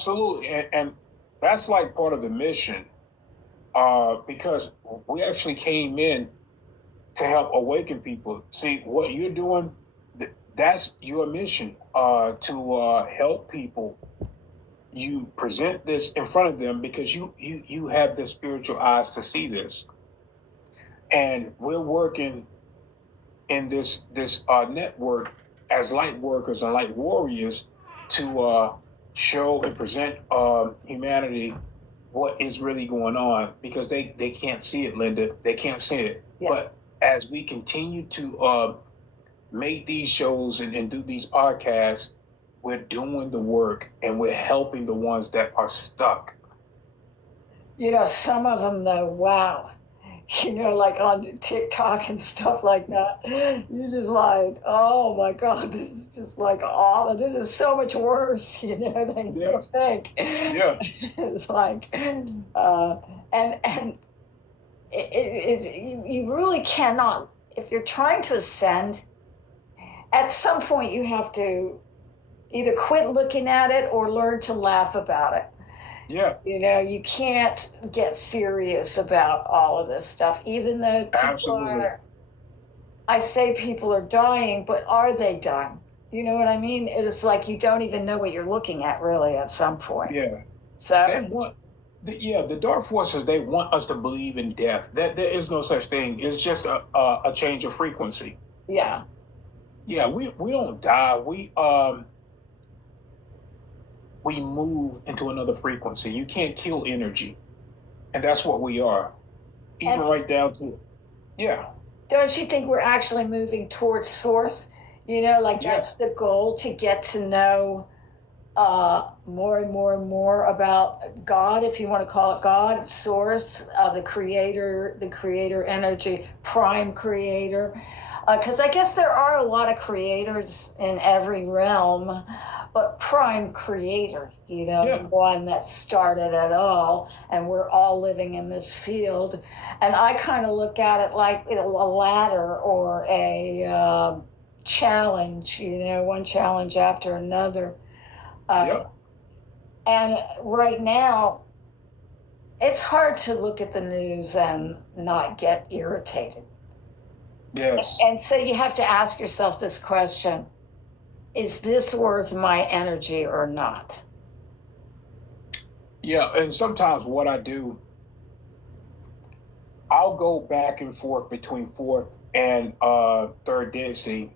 absolutely, and that's like part of the mission, because we actually came in to help awaken people. See what you're doing. That's your mission, to help people. You present this in front of them because you have the spiritual eyes to see this, and we're working in this network as light workers and light warriors to show and present humanity what is really going on, because they can't see it, Linda. They can't see it. Yeah. But as we continue to make these shows and do these podcasts, we're doing the work and we're helping the ones that are stuck. Some of them, though, wow. Like on TikTok and stuff like that, you're just like, oh my God, this is just like awful. This is so much worse, than you think. Yeah. It's like, and you really cannot, if you're trying to ascend, at some point you have to either quit looking at it or learn to laugh about it. Yeah. You can't get serious about all of this stuff, even though I say people are dying, but are they dying? You know what I mean? It's like you don't even know what you're looking at, really, at some point. Yeah. So the dark forces, they want us to believe in death. That there is no such thing. It's just a change of frequency. Yeah. Yeah, we don't die. We move into another frequency. You can't kill energy. And that's what we are. Even right down to, yeah. Don't you think we're actually moving towards source? That's the goal, to get to know more and more and more about God, if you want to call it God, source, the creator energy, prime creator. Because I guess there are a lot of creators in every realm, but prime creator, the one that started it all, and we're all living in this field. And I kind of look at it like a ladder or a challenge, one challenge after another. And right now, it's hard to look at the news and not get irritated. Yes. And so you have to ask yourself this question: is this worth my energy or not? Yeah, and sometimes what I do, I'll go back and forth between fourth and third density,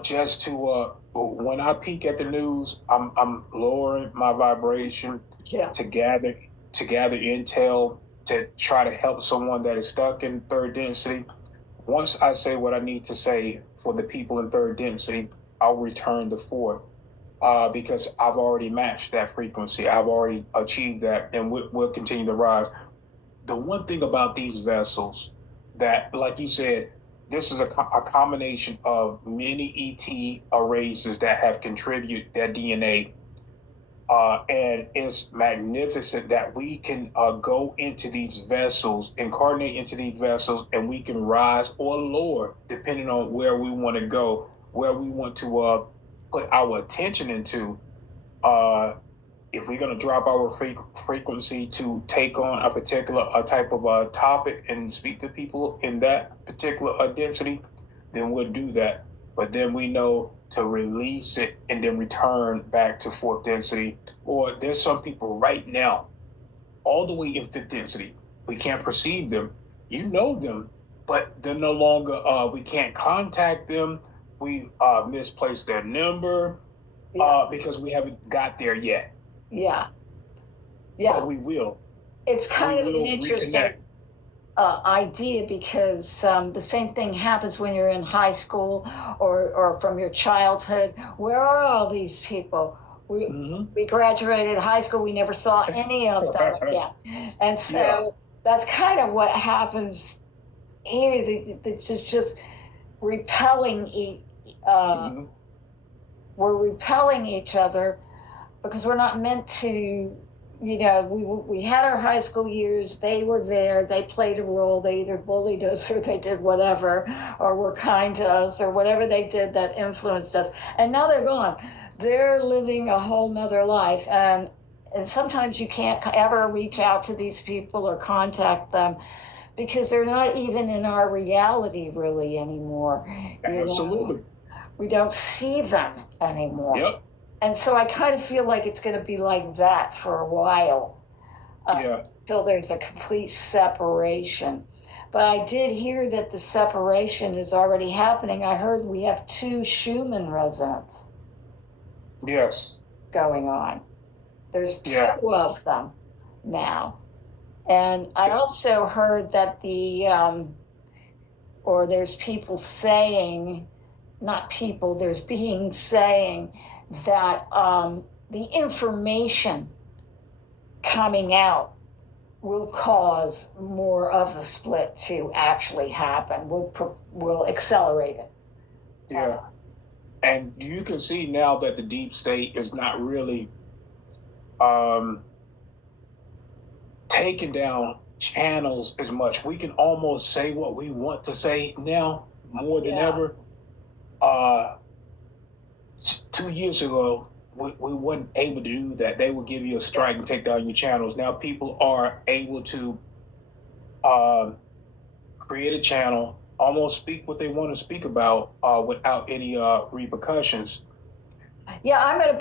just to when I peek at the news, I'm lowering my vibration to gather intel to try to help someone that is stuck in third density. Once I say what I need to say for the people in third density, I'll return to fourth, because I've already matched that frequency. I've already achieved that, and we'll continue to rise. The one thing about these vessels that, like you said, this is a combination of many ET races that have contributed their DNA. And it's magnificent that we can go into these vessels, incarnate into these vessels, and we can rise or lower depending on where we want to go, where we want to put our attention into. If we're going to drop our frequency to take on a particular type of topic and speak to people in that particular density, then we'll do that. But then we know to release it and then return back to fourth density. Or there's some people right now, all the way in fifth density. We can't perceive them. You know them, but they're no longer, we can't contact them. We misplaced their number because we haven't got there yet. Yeah. But we will. It's kind of an interesting idea, because the same thing happens when you're in high school or from your childhood. Where are all these people? We graduated high school, we never saw any of them again. And so that's kind of what happens here. It's just repelling we're repelling each other, because we're not meant to. We had our high school years, they were there, they played a role, they either bullied us or they did whatever, or were kind to us, or whatever they did that influenced us, and now they're gone. they're living a whole nother life. And sometimes you can't ever reach out to these people or contact them because they're not even in our reality really anymore. Absolutely. We don't see them anymore. Yep. And so I kind of feel like it's going to be like that for a while. Yeah. Till there's a complete separation. But I did hear that the separation is already happening. I heard we have 2 Schumann resonants Yes. going on. There's 2 Yeah. of them now. And I also heard that or there's people saying, not people, there's beings saying that the information coming out will cause more of the split to actually happen. Will accelerate it. Yeah. And you can see now that the deep state is not really taking down channels as much. We can almost say what we want to say now more than ever. 2 years ago, we weren't able to do that. They would give you a strike and take down your channels. Now people are able to create a channel, almost speak what they want to speak about without any repercussions. Yeah, I'm going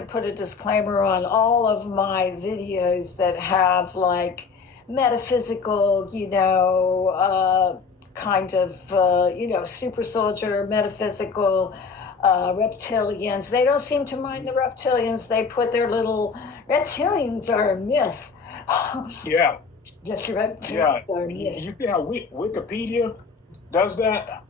to put a disclaimer on all of my videos that have like metaphysical, kind of, super soldier, metaphysical, reptilians. They don't seem to mind the reptilians. They put their little reptilians are a myth. Yeah. Yes, reptilians are a myth. You see how Wikipedia does that?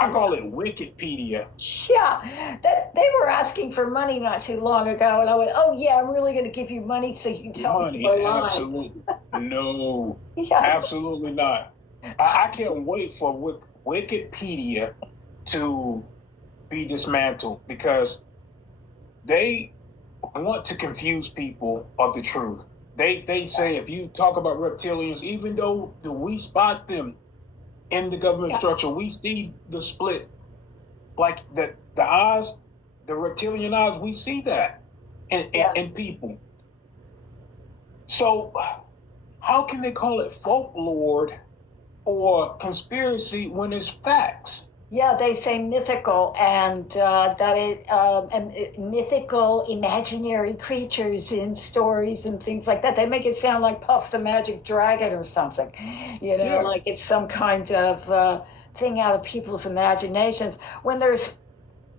I call it Wikipedia. Yeah, that they were asking for money not too long ago, and I went, "Oh yeah, I'm really going to give you money so you can tell me your lies." Absolutely no, Yeah. Absolutely not. I can't wait for Wikipedia to be dismantled because they want to confuse people of the truth. They say if you talk about reptilians, even though we spot them in the government structure, we see the split, like the eyes, the reptilian eyes, we see that in people. So how can they call it folklore or conspiracy when it's facts? Yeah, they say mythical, and mythical imaginary creatures in stories and things like that. They make it sound like Puff the Magic Dragon or something, like it's some kind of thing out of people's imaginations. When there's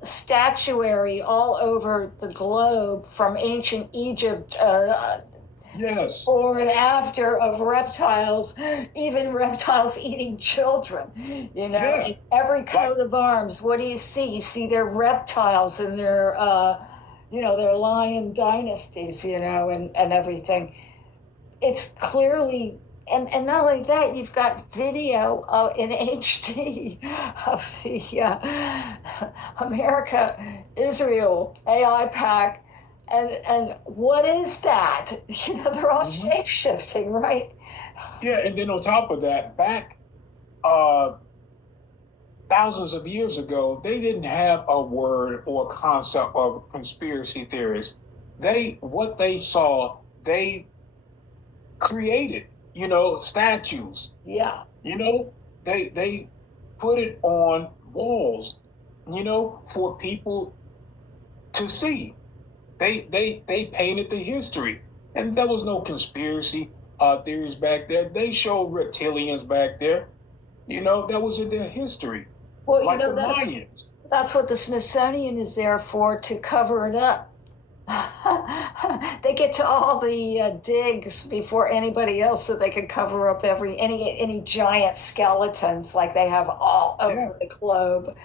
statuary all over the globe from ancient Egypt, yes, before and after of reptiles, even reptiles eating children. In every coat of arms, what do you see? You see their reptiles and their, their lion dynasties, and everything. It's clearly. And not only that, you've got video in HD of the America-Israel AI pack. And what is that? They're all shape-shifting, right? Yeah, and then on top of that, back thousands of years ago, they didn't have a word or concept of conspiracy theories. What they saw, they created, statues. Yeah. They put it on walls, for people to see. They painted the history, and there was no conspiracy theories back there. They showed reptilians back there. That was in their history. Well, like the Mayans. That's what the Smithsonian is there for, to cover it up. They get to all the digs before anybody else, so they can cover up any giant skeletons like they have all over the globe,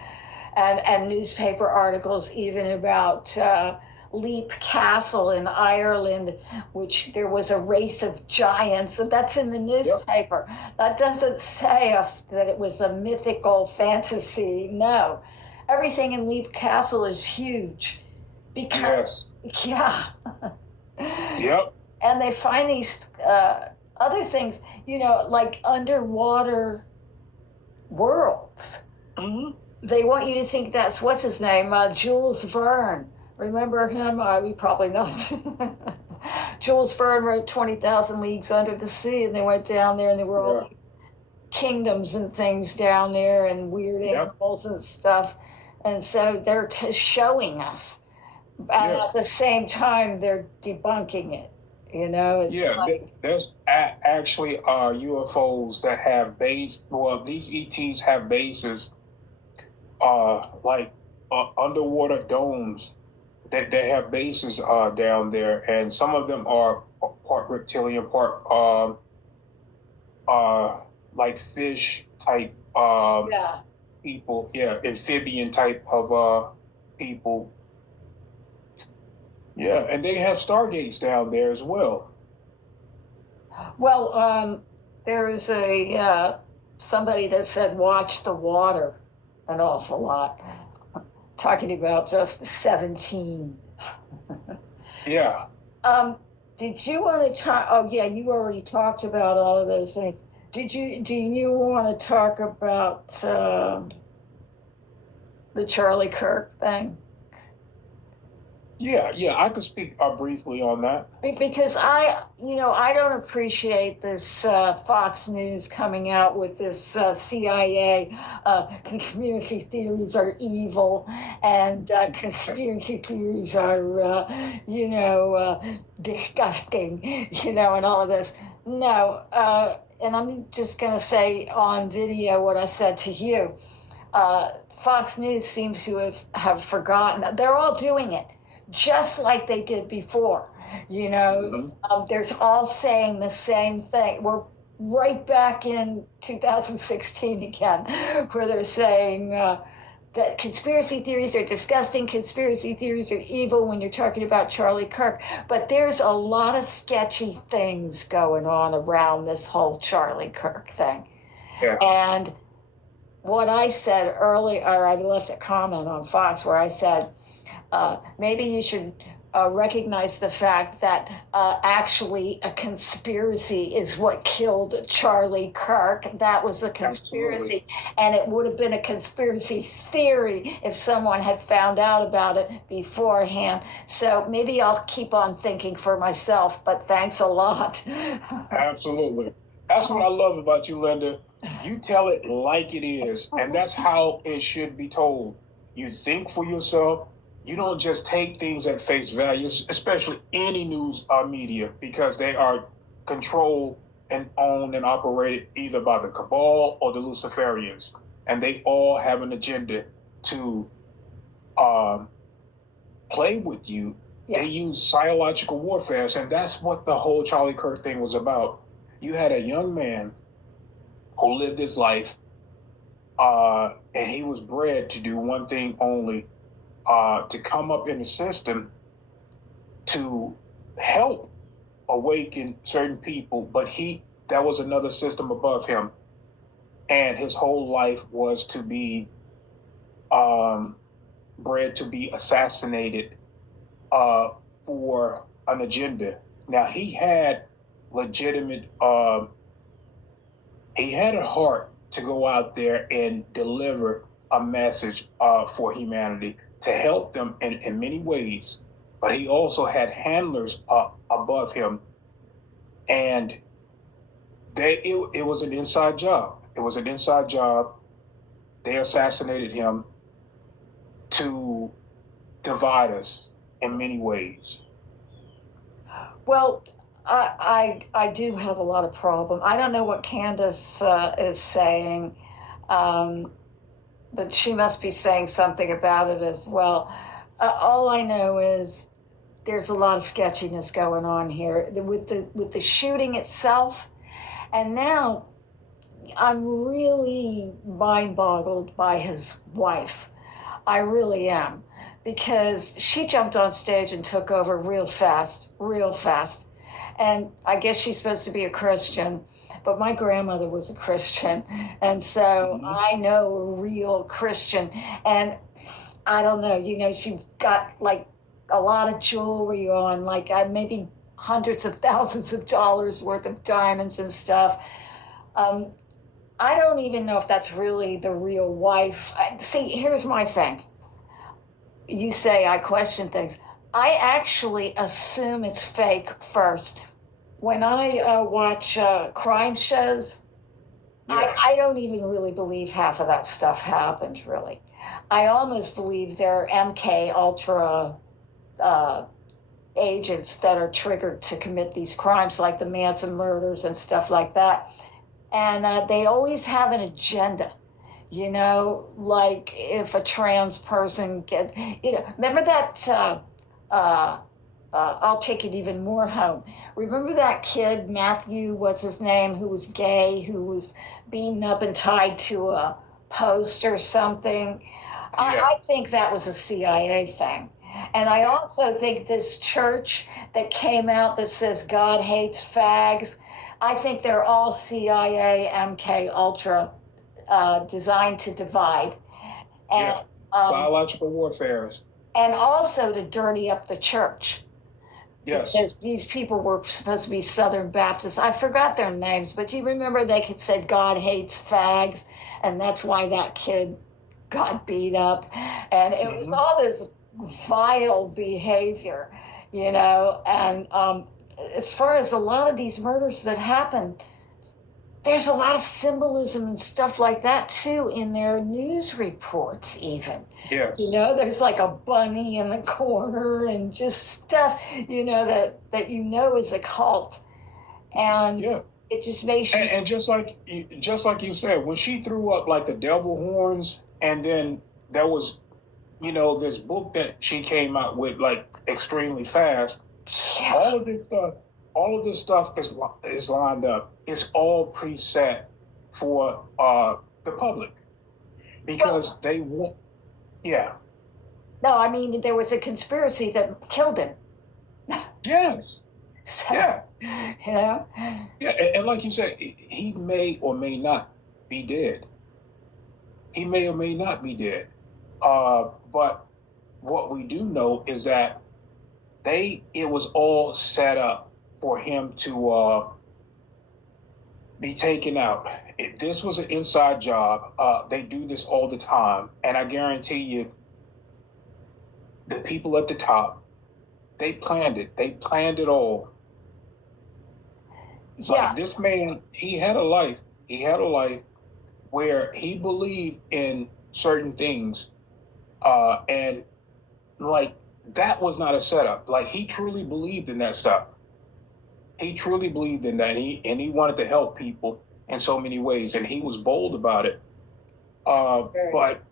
and newspaper articles even about Leap Castle in Ireland, which there was a race of giants, and that's in the newspaper. That doesn't say that it was a mythical fantasy. No, everything in Leap Castle is huge because and they find these other things, like underwater worlds. They want you to think that's what's his name, Jules Verne. Remember him? We probably not. Jules Verne wrote 20,000 Leagues Under the Sea, and they went down there, and there were all Yeah. these kingdoms and things down there, and weird Yep. animals and stuff. And so they're showing us, and Yeah. at the same time, they're debunking it. You know, it's Yeah. like, There's actually UFOs that have base. Well, these ETs have bases, like underwater domes. They have bases down there, and some of them are part reptilian, part uh, like fish type yeah. people. Yeah, amphibian type of people. Yeah, and they have stargates down there as well. Well, there is a somebody that said watch the water an awful lot, talking about just 17. Yeah. Did you want to talk? Oh, yeah, you already talked about all of those things. Do you want to talk about the Charlie Kirk thing? Yeah, yeah, I could speak briefly on that. Because I don't appreciate this Fox News coming out with this CIA conspiracy theories are evil, and conspiracy theories are, disgusting, and all of this. No, and I'm just going to say on video what I said to you. Uh, Fox News seems to have forgotten. They're all doing it just like they did before. There's all saying the same thing. We're right back in 2016 again, where they're saying that conspiracy theories are disgusting, conspiracy theories are evil when you're talking about Charlie Kirk. But there's a lot of sketchy things going on around this whole Charlie Kirk thing. Yeah. And what I said earlier, or I left a comment on Fox where I said, maybe you should recognize the fact that actually a conspiracy is what killed Charlie Kirk. That was a conspiracy. Absolutely. And it would have been a conspiracy theory if someone had found out about it beforehand. So maybe I'll keep on thinking for myself, but thanks a lot. Absolutely. That's what I love about you, Linda. You tell it like it is, and that's how it should be told. You think for yourself. You don't just take things at face value, especially any news media, because they are controlled and owned and operated either by the cabal or the Luciferians. And they all have an agenda to play with you. Yeah. They use psychological warfare, and that's what the whole Charlie Kirk thing was about. You had a young man who lived his life, and he was bred to do one thing only, to come up in the system to help awaken certain people, but that was another system above him, and his whole life was to be bred to be assassinated for an agenda. Now he had legitimate, he had a heart to go out there and deliver a message for humanity, to help them in many ways, but he also had handlers above him, and it was an inside job. It was an inside job. They assassinated him to divide us in many ways. Well, I do have a lot of problem. I don't know what Candace is saying. But she must be saying something about it as well. All I know is there's a lot of sketchiness going on here with the shooting itself, and now I'm really mind boggled by his wife. I really am, because she jumped on stage and took over real fast, real fast. And I guess she's supposed to be a Christian, but my grandmother was a Christian, and so I know a real Christian. And I don't know, she got like a lot of jewelry on, like maybe hundreds of thousands of dollars worth of diamonds and stuff. I don't even know if that's really the real wife. See, here's my thing. You say I question things. I actually assume it's fake first. When I watch crime shows, Yeah, I don't even really believe half of that stuff happened, really. I almost believe they're MK Ultra uh, agents that are triggered to commit these crimes, like the Manson murders and stuff like that. And they always have an agenda. Like if a trans person remember that uh, I'll take it even more home. Remember that kid, Matthew, what's his name, who was gay, who was beaten up and tied to a post or something? yeah, I think that was a CIA thing. And I yeah, also think this church that came out that says God hates fags, I think they're all CIA, MK Ultra, designed to divide. And yeah. um, Biological warfare. and also to dirty up the church, Yes. because these people were supposed to be Southern Baptists. I forgot their names, but you remember they could said God hates fags, and that's why that kid got beat up, and it was Hmm. all this vile behavior, And as far as a lot of these murders that happen, there's a lot of symbolism and stuff like that too in their news reports, even. Yes. There's like a bunny in the corner and just stuff, that is a cult. And Yeah. it just makes you, And just like you said, when she threw up like the devil horns, and then there was, this book that she came out with like extremely fast. yeah. All of this stuff, is lined up. It's all preset for the public because Well, they want. Yeah. no, I mean, there was a conspiracy that killed him. Yes. So, Yeah. you know, Yeah. And like you said, he may or may not be dead. He may or may not be dead. But what we do know is that it was all set up for him to be taken out. This was an inside job. They do this all the time, and I guarantee you, the people at the top, they planned it. They planned it all. yeah. Like this man, he had a life. He had a life where he believed in certain things, and like that was not a setup. Like he truly believed in that stuff. He truly believed in that. And he wanted to help people in so many ways, and he was bold about it. But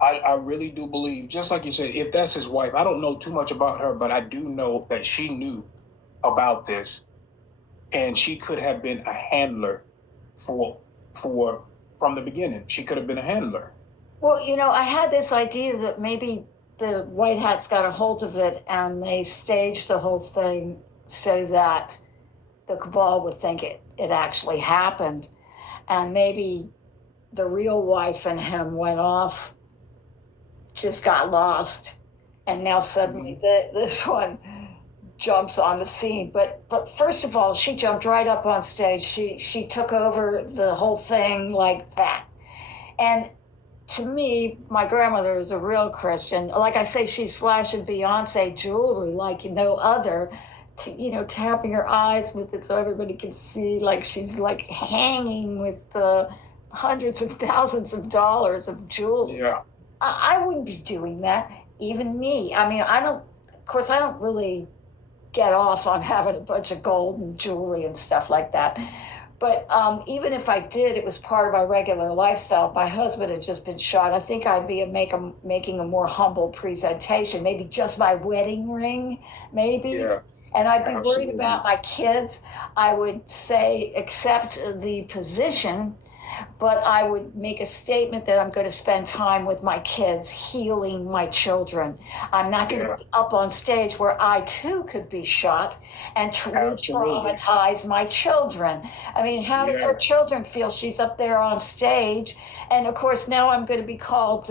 I really do believe, just like you said, if that's his wife, I don't know too much about her, but I do know that she knew about this, and she could have been a handler for for from the beginning. She could have been a handler. Well, I had this idea that maybe the White Hats got a hold of it and they staged the whole thing so that the cabal would think it actually happened. And maybe the real wife and him went off, just got lost. And now suddenly Mhm. this one jumps on the scene. But first of all, she jumped right up on stage. She took over the whole thing like that. And to me, my grandmother is a real Christian. Like I say, she's flashing Beyonce jewelry like no other, tapping her eyes with it so everybody can see, like she's like hanging with the hundreds of thousands of dollars of jewels. Yeah, I wouldn't be doing that, even me. I mean, of course, I don't really get off on having a bunch of gold and jewelry and stuff like that. But even if I did, it was part of my regular lifestyle. My husband had just been shot. I think I'd be making a more humble presentation, maybe just my wedding ring, maybe. yeah, And I'd be worried absolutely. about my kids. I would say, accept the position, but I would make a statement that I'm going to spend time with my kids, healing my children. I'm not going to Yeah, be up on stage where I too could be shot and absolutely. traumatize my children. I mean, how does Yeah, her children feel? She's up there on stage. And of course, now I'm going to be called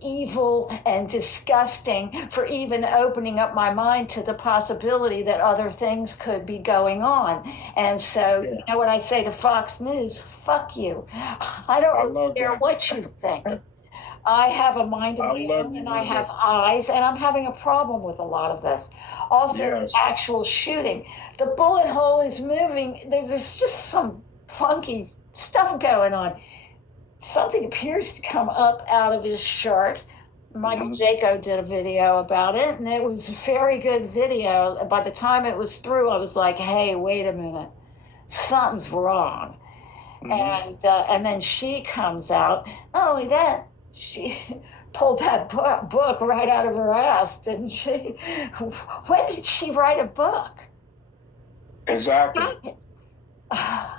evil and disgusting for even opening up my mind to the possibility that other things could be going on. And so, Yeah. you know what I say to Fox News? Fuck you. I I don't really love care that. what you think. I have a mind of I my love own you, and I Linda. have eyes, and I'm having a problem with a lot of this. Also, the Yes. actual shooting. The bullet hole is moving. There's just some funky stuff going on. Something appears to come up out of his shirt. Michael Hmm. Jaco did a video about it, and it was a very good video. By the time it was through, I was like, hey, wait a minute. Something's wrong. Hmm. And then she comes out. Not only that, she pulled that book right out of her ass, didn't she? When did she write a book? It just Exactly. happened.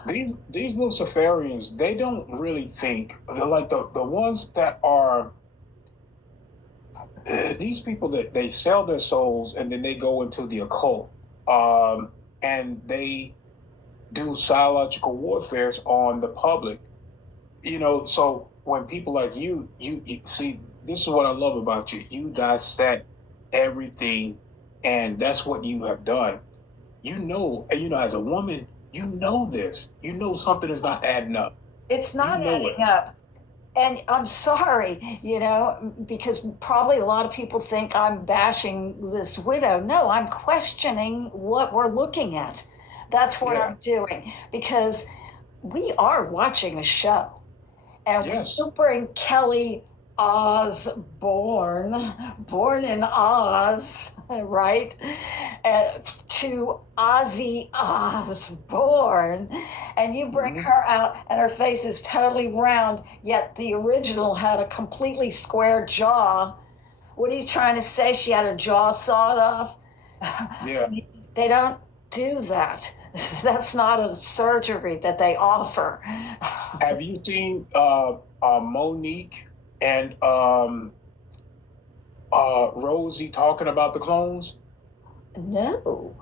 These Luciferians, they don't really think. They're like the ones that are these people that they sell their souls and then they go into the occult, and they do psychological warfares on the public. So when people like you see, this is what I love about you. You dissect everything, and that's what you have done. As a woman, you know this. You know something is not adding up. It's You not know adding it. up. And I'm sorry, because probably a lot of people think I'm bashing this widow. No, I'm questioning what we're looking at. That's what Yeah. I'm doing because we are watching a show. And when Yes. you bring Kelly Osborne, born in Oz, right, to Ozzy Osbourne, and you bring Hmm. her out, and her face is totally round, yet the original had a completely square jaw. What are you trying to say? She had her jaw sawed off? Yeah. They don't do that. That's not a surgery that they offer. Have you seen Monique and Rosie talking about the clones? No.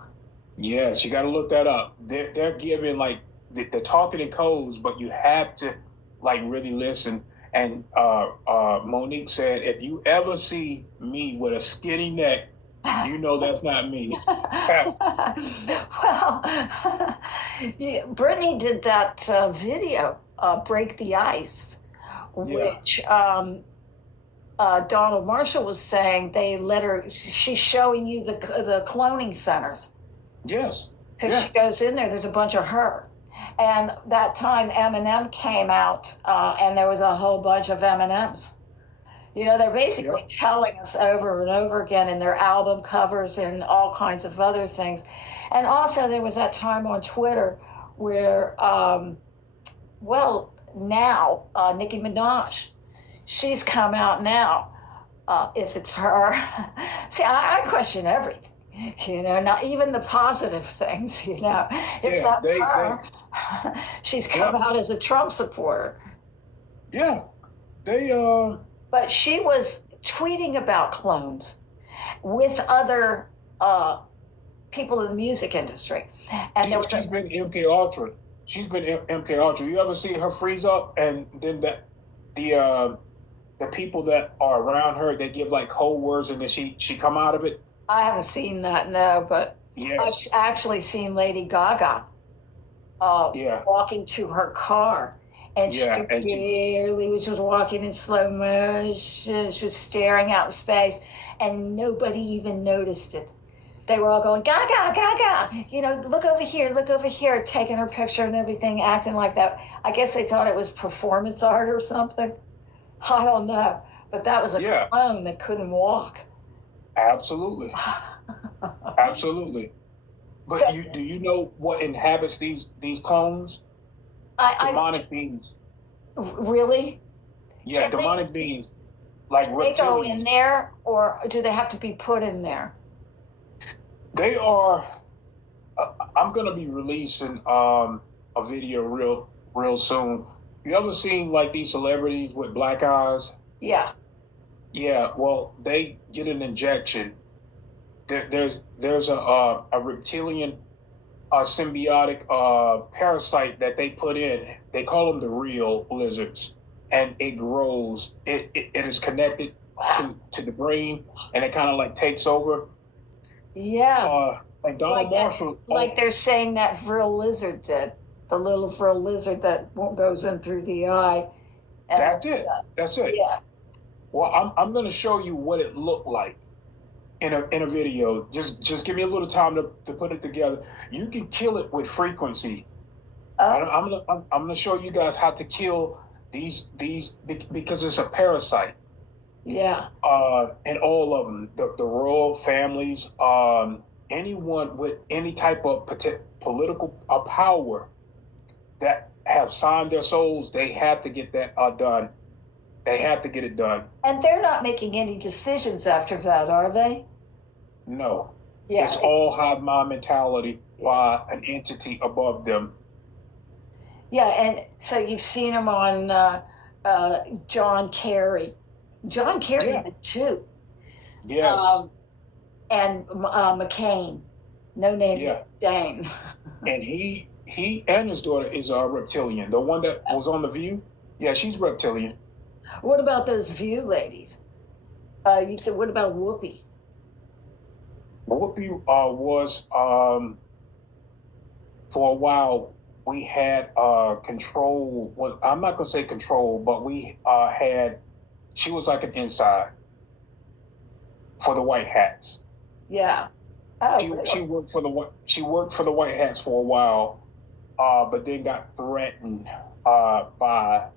Yes, you got to look that up. They're giving like they're talking in codes, but you have to like really listen. And Monique said, if you ever see me with a skinny neck, you know that's not me. Well, yeah, Brittany did that video, Break the Ice, Yeah. which Donald Marshall was saying they let her, she's showing you the cloning centers. Yes. Because Yeah. she goes in there, there's a bunch of her. And that time Eminem came out, and there was a whole bunch of M&Ms. They're basically Yep. telling us over and over again in their album covers and all kinds of other things. And also, there was that time on Twitter where, now Nicki Minaj, she's come out now. If it's her, see, I question everything. Not even the positive things. If Yeah. that's They. her, she's come Yep. out as a Trump supporter. Yeah. They. But she was tweeting about clones with other people in the music industry. And there was She's been MK Ultra. She's been MK Ultra. You ever see her freeze up and then the people that are around her, they give like code words and then she come out of it. I haven't seen that, no, but I've Yes. actually seen Lady Gaga Yeah. walking to her car. And she Yeah. could barely, she was walking in slow motion. She was staring out in space, and nobody even noticed it. They were all going, Gaga, Gaga, look over here, taking her picture and everything, acting like that. I guess they thought it was performance art or something. I don't know. But that was a Yeah. clone that couldn't walk. Absolutely. Absolutely. So But do you know what inhabits these clones? Demonic beings. really? Yeah, Can demonic beings like they go in reptilians. there, or do they have to be put in there? They are. I'm gonna be releasing a video real soon. You ever seen like these celebrities with black eyes? Yeah. Yeah. Well, they get an injection. There's a reptilian symbiotic parasite that they put in. They call them the real lizards, and it grows. It is connected. to the brain, and it kind of like takes over. Yeah. And Donald Like that, Marshall. like they're saying that vril lizard did, the little vril lizard that goes in through the eye. And, That's it. That's it. yeah. Well, I'm going to show you what it looked like in a video. Just give me a little time to put it together. You can kill it with frequency. I'm gonna show you guys how to kill these because it's a parasite. Yeah. And all of them, the royal families, anyone with any type of political power that have signed their souls, they have to get that done. They have to get it done. And they're not making any decisions after that, are they? No. Yeah. It's all hive mind mentality by an entity above them. Yeah, and so you've seen him on John Kerry. John Kerry did too. Yes. And McCain. No name Dane. And he and his daughter is a reptilian. The one that was on The View, yeah, she's reptilian. What about those View ladies? You said, what about Whoopi? Whoopi was for a while. We had control. Well, I'm not gonna say control, but we had. She was like an inside for the White Hats. Yeah. She worked for the White Hats for a while, but then got threatened by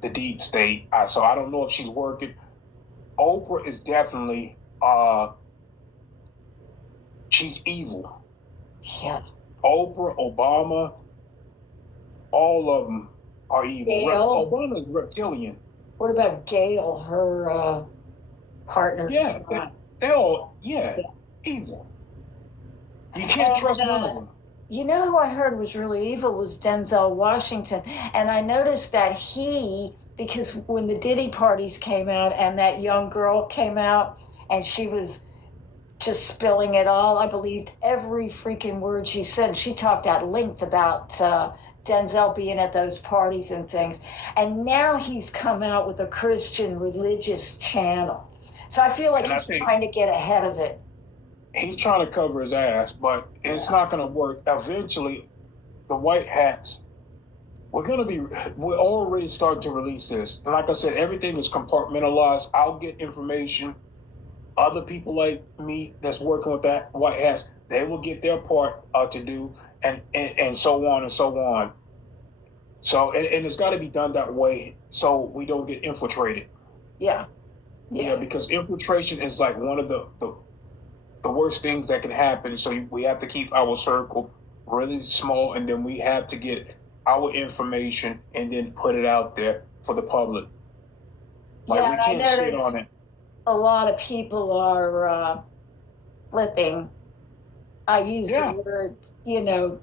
the deep state. So I don't know if she's working. Oprah is definitely she's evil. Yeah. Oprah, Obama, all of them are evil. Obama's reptilian. What about Gail, her partner? Yeah, they're all evil. You can't trust none of them. You know who I heard was really evil was Denzel Washington. And I noticed that because when the Diddy parties came out and that young girl came out and she was just spilling it all, I believed every freaking word she said. She talked at length about Denzel being at those parties and things. And now he's come out with a Christian religious channel. So I feel like he's trying to get ahead of it. He's trying to cover his ass, but it's not going to work. Eventually, the White Hats, we're already starting to release this. And like I said, everything is compartmentalized. I'll get information. Other people like me that's working with that White Hats, they will get their part to do, and so on and so on. So, and it's got to be done that way so we don't get infiltrated. Yeah. Yeah, because infiltration is like one of the worst things that can happen. So we have to keep our circle really small, and then we have to get our information and then put it out there for the public. Like we can't sit on it. A lot of people are flipping. I use the word,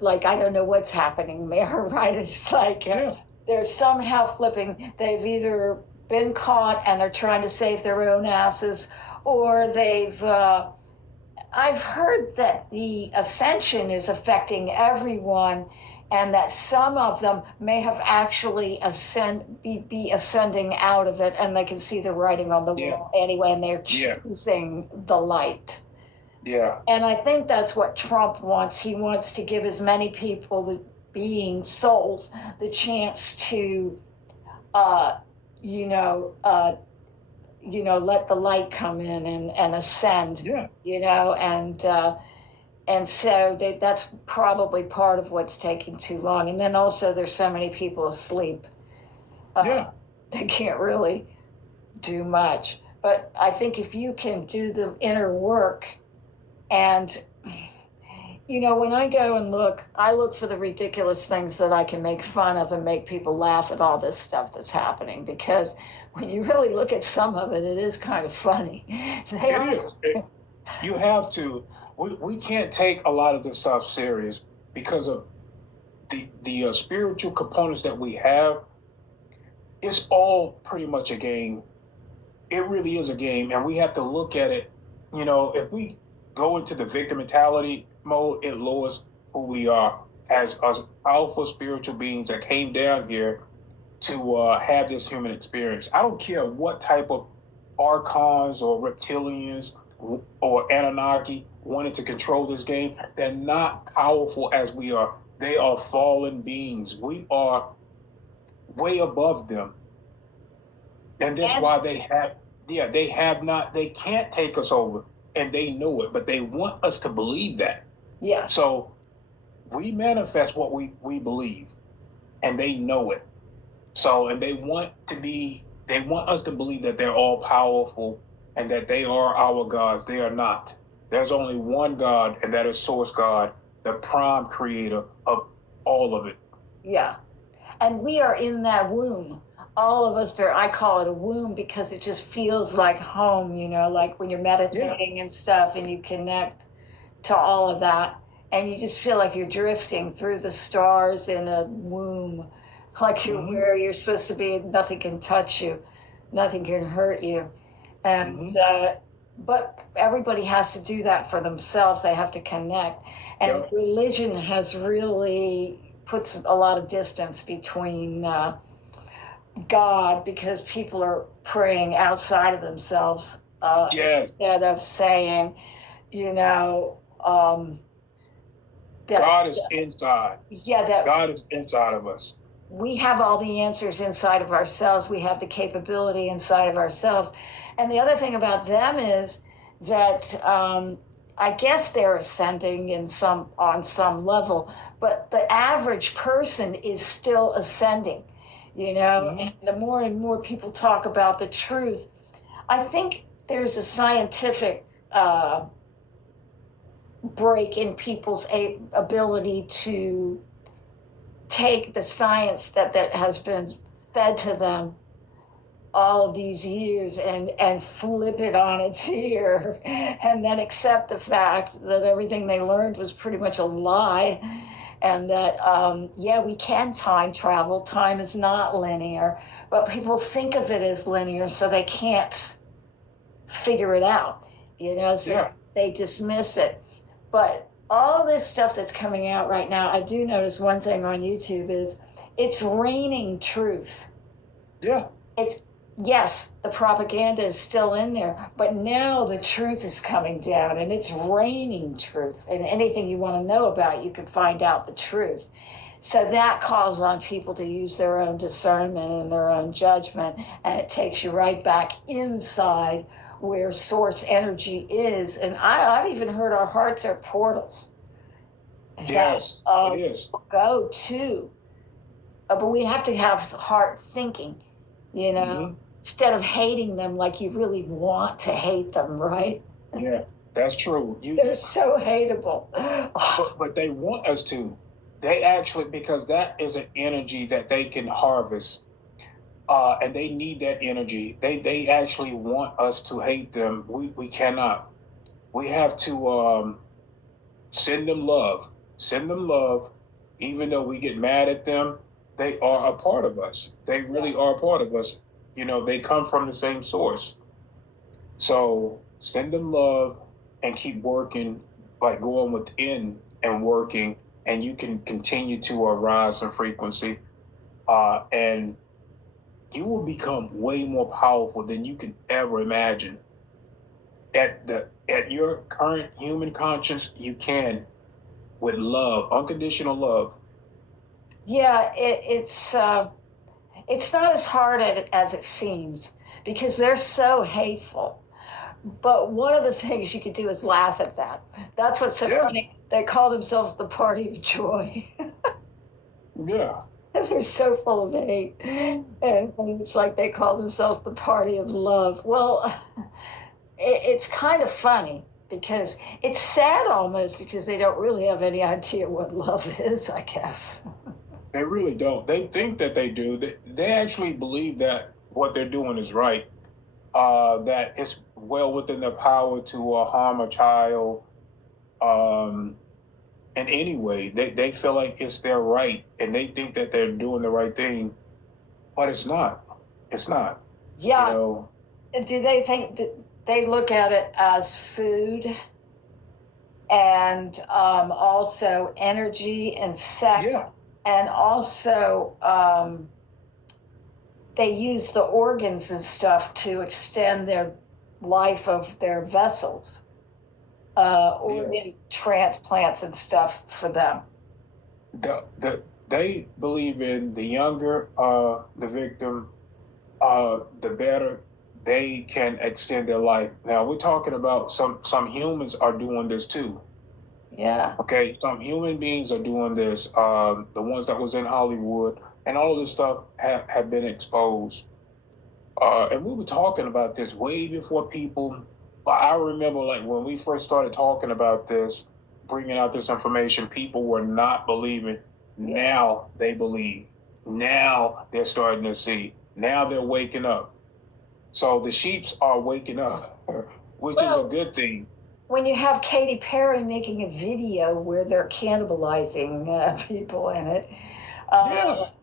like I don't know what's happening there, right? It's like they're somehow flipping. They've either been caught and they're trying to save their own asses, or they've I've heard that the ascension is affecting everyone, and that some of them may have actually be ascending out of it, and they can see the writing on the wall anyway, and they're choosing the light. Yeah. And I think that's what Trump wants. He wants to give as many people, the being souls, the chance to let the light come in and ascend. Yeah. And so that's probably part of what's taking too long. And then also there's so many people asleep. They can't really do much. But I think if you can do the inner work, and when I go and I look for the ridiculous things that I can make fun of and make people laugh at all this stuff that's happening, because when you really look at some of it, it is kind of funny. It is. You have to. We can't take a lot of this stuff serious because of the spiritual components that we have. It's all pretty much a game. It really is a game, and we have to look at it. If we go into the victim mentality mode, it lowers who we are as powerful spiritual beings that came down here to have this human experience. I don't care what type of archons or reptilians or Anunnaki wanted to control this game. They're not powerful as we are. They are fallen beings. We are way above them. And that's why they have not, they can't take us over, and they know it, but they want us to believe that. Yeah. So we manifest what we believe, and they know it. So, and they want us to believe that they're all powerful and that they are our gods. They are not. There's only one God, and that is Source God, the prime creator of all of it. Yeah. And we are in that womb. All of us are, I call it a womb because it just feels like home, like when you're meditating and stuff and you connect to all of that. And you just feel like you're drifting through the stars in a womb, like you're where you're supposed to be. Nothing can touch you, nothing can hurt you. And, but everybody has to do that for themselves. They have to connect. And religion has really puts a lot of distance between God, because people are praying outside of themselves instead of saying, God is inside. Yeah, God is inside of us. We have all the answers inside of ourselves. We have the capability inside of ourselves. And the other thing about them is that I guess they're ascending on some level, but the average person is still ascending, and the more and more people talk about the truth, I think there's a scientific break in people's ability to take the science that has been fed to them all of these years and flip it on its ear and then accept the fact that everything they learned was pretty much a lie, and that we can time travel. Time is not linear, but people think of it as linear, so they can't figure it out, so they dismiss it. But all this stuff that's coming out right now, I do notice one thing on YouTube is it's raining truth. Yeah. Yes, the propaganda is still in there, but now the truth is coming down and it's raining truth. And anything you want to know about, you can find out the truth. So that calls on people to use their own discernment and their own judgment, and it takes you right back inside where source energy is. And I've even heard our hearts are portals. Yes, it is. Go to. But we have to have heart thinking, instead of hating them like you really want to hate them, right? Yeah, that's true. They're so hateable. But they want us to. They actually, because that is an energy that they can harvest. And they need that energy. They actually want us to hate them. We cannot. We have to send them love. Send them love. Even though we get mad at them, they are a part of us. They really are a part of us. They come from the same source. So send them love and keep working by going within and working, and you can continue to rise in frequency. And you will become way more powerful than you could ever imagine. At your current human conscience, you can, with love, unconditional love. Yeah, it's not as hard as it seems, because they're so hateful. But one of the things you could do is laugh at that. That's what's so funny. They call themselves the party of joy. Yeah. They're so full of hate. And it's like they call themselves the party of love. Well, it's kind of funny because it's sad almost, because they don't really have any idea what love is, I guess. They really don't. They think that they do. They actually believe that what they're doing is right, that it's well within their power to harm a child. In any way, they feel like it's their right, and they think that they're doing the right thing, but it's not. It's not. Yeah. Do they think that they look at it as food and also energy and sex, and also they use the organs and stuff to extend their life of their vessels, organ transplants and stuff for them. They believe in the younger the victim, the better they can extend their life. Now we're talking about some humans are doing this too. Yeah. Okay, some human beings are doing this. The ones that was in Hollywood and all of this stuff have been exposed. And we were talking about this way before people. I remember, like, when we first started talking about this, bringing out this information, people were not believing. Now they believe. Now they're starting to see. Now they're waking up. So the sheeps are waking up, which is a good thing. When you have Katy Perry making a video where they're cannibalizing people in it,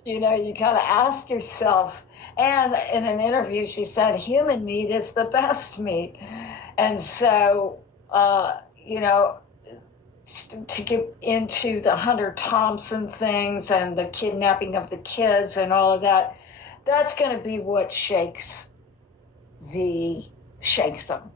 you know, you kind of ask yourself. And in an interview, she said, human meat is the best meat. And so, you know, to get into the Hunter Thompson things and the kidnapping of the kids and all of that, that's going to be what shakes them.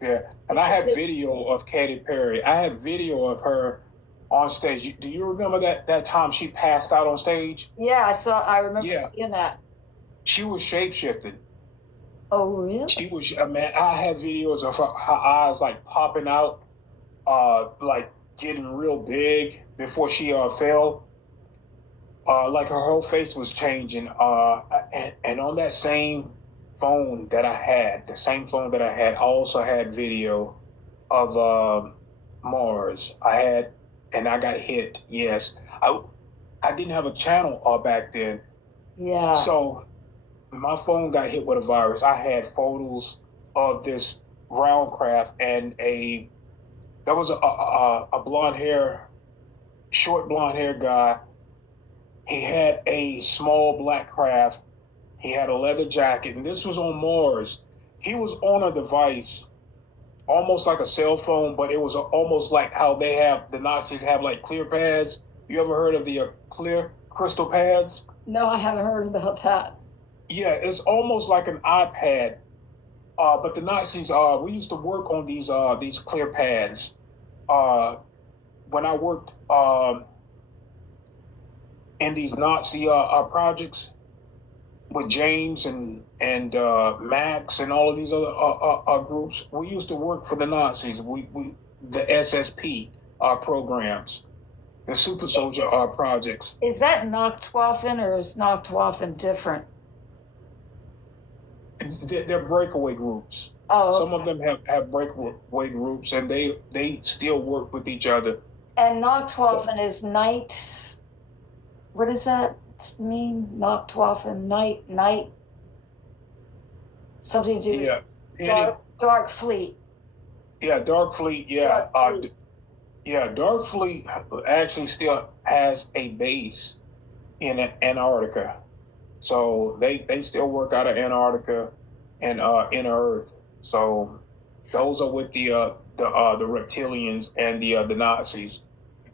Yeah, and I have video of Katy Perry. I have video of her on stage. Do you remember that time she passed out on stage? Yeah, I remember seeing that. She was shapeshifted. Oh, really? She was, man, I have videos of her eyes like popping out, like getting real big before she fell. Like her whole face was changing. And on that same phone that I had, I also had video of Mars. And I got hit. Yes, I didn't have a channel back then. Yeah. So my phone got hit with a virus. I had photos of this round craft and there was a blonde hair, short blonde hair guy. He had a small black craft. He had a leather jacket, and this was on Mars. He was on a device, almost like a cell phone, but it was almost like how the Nazis have like clear pads. You ever heard of the clear crystal pads? No, I haven't heard about that. Yeah, it's almost like an iPad. But the Nazis, we used to work on these clear pads. When I worked in these Nazi projects with James and Max and all of these other groups, we used to work for the Nazis. The SSP programs, the Super Soldier projects. Is that Nachtwaffen or is Nachtwaffen different? They're breakaway groups. Oh, okay. Some of them have breakaway groups, and they still work with each other. And Nachtwaffen is night. What does that mean? Nachtwaffen, night. Something to do with Dark Fleet. Yeah, Dark Fleet. Yeah, Dark Fleet actually still has a base in Antarctica. So they still work out of Antarctica and inner Earth. So those are with the reptilians and the Nazis.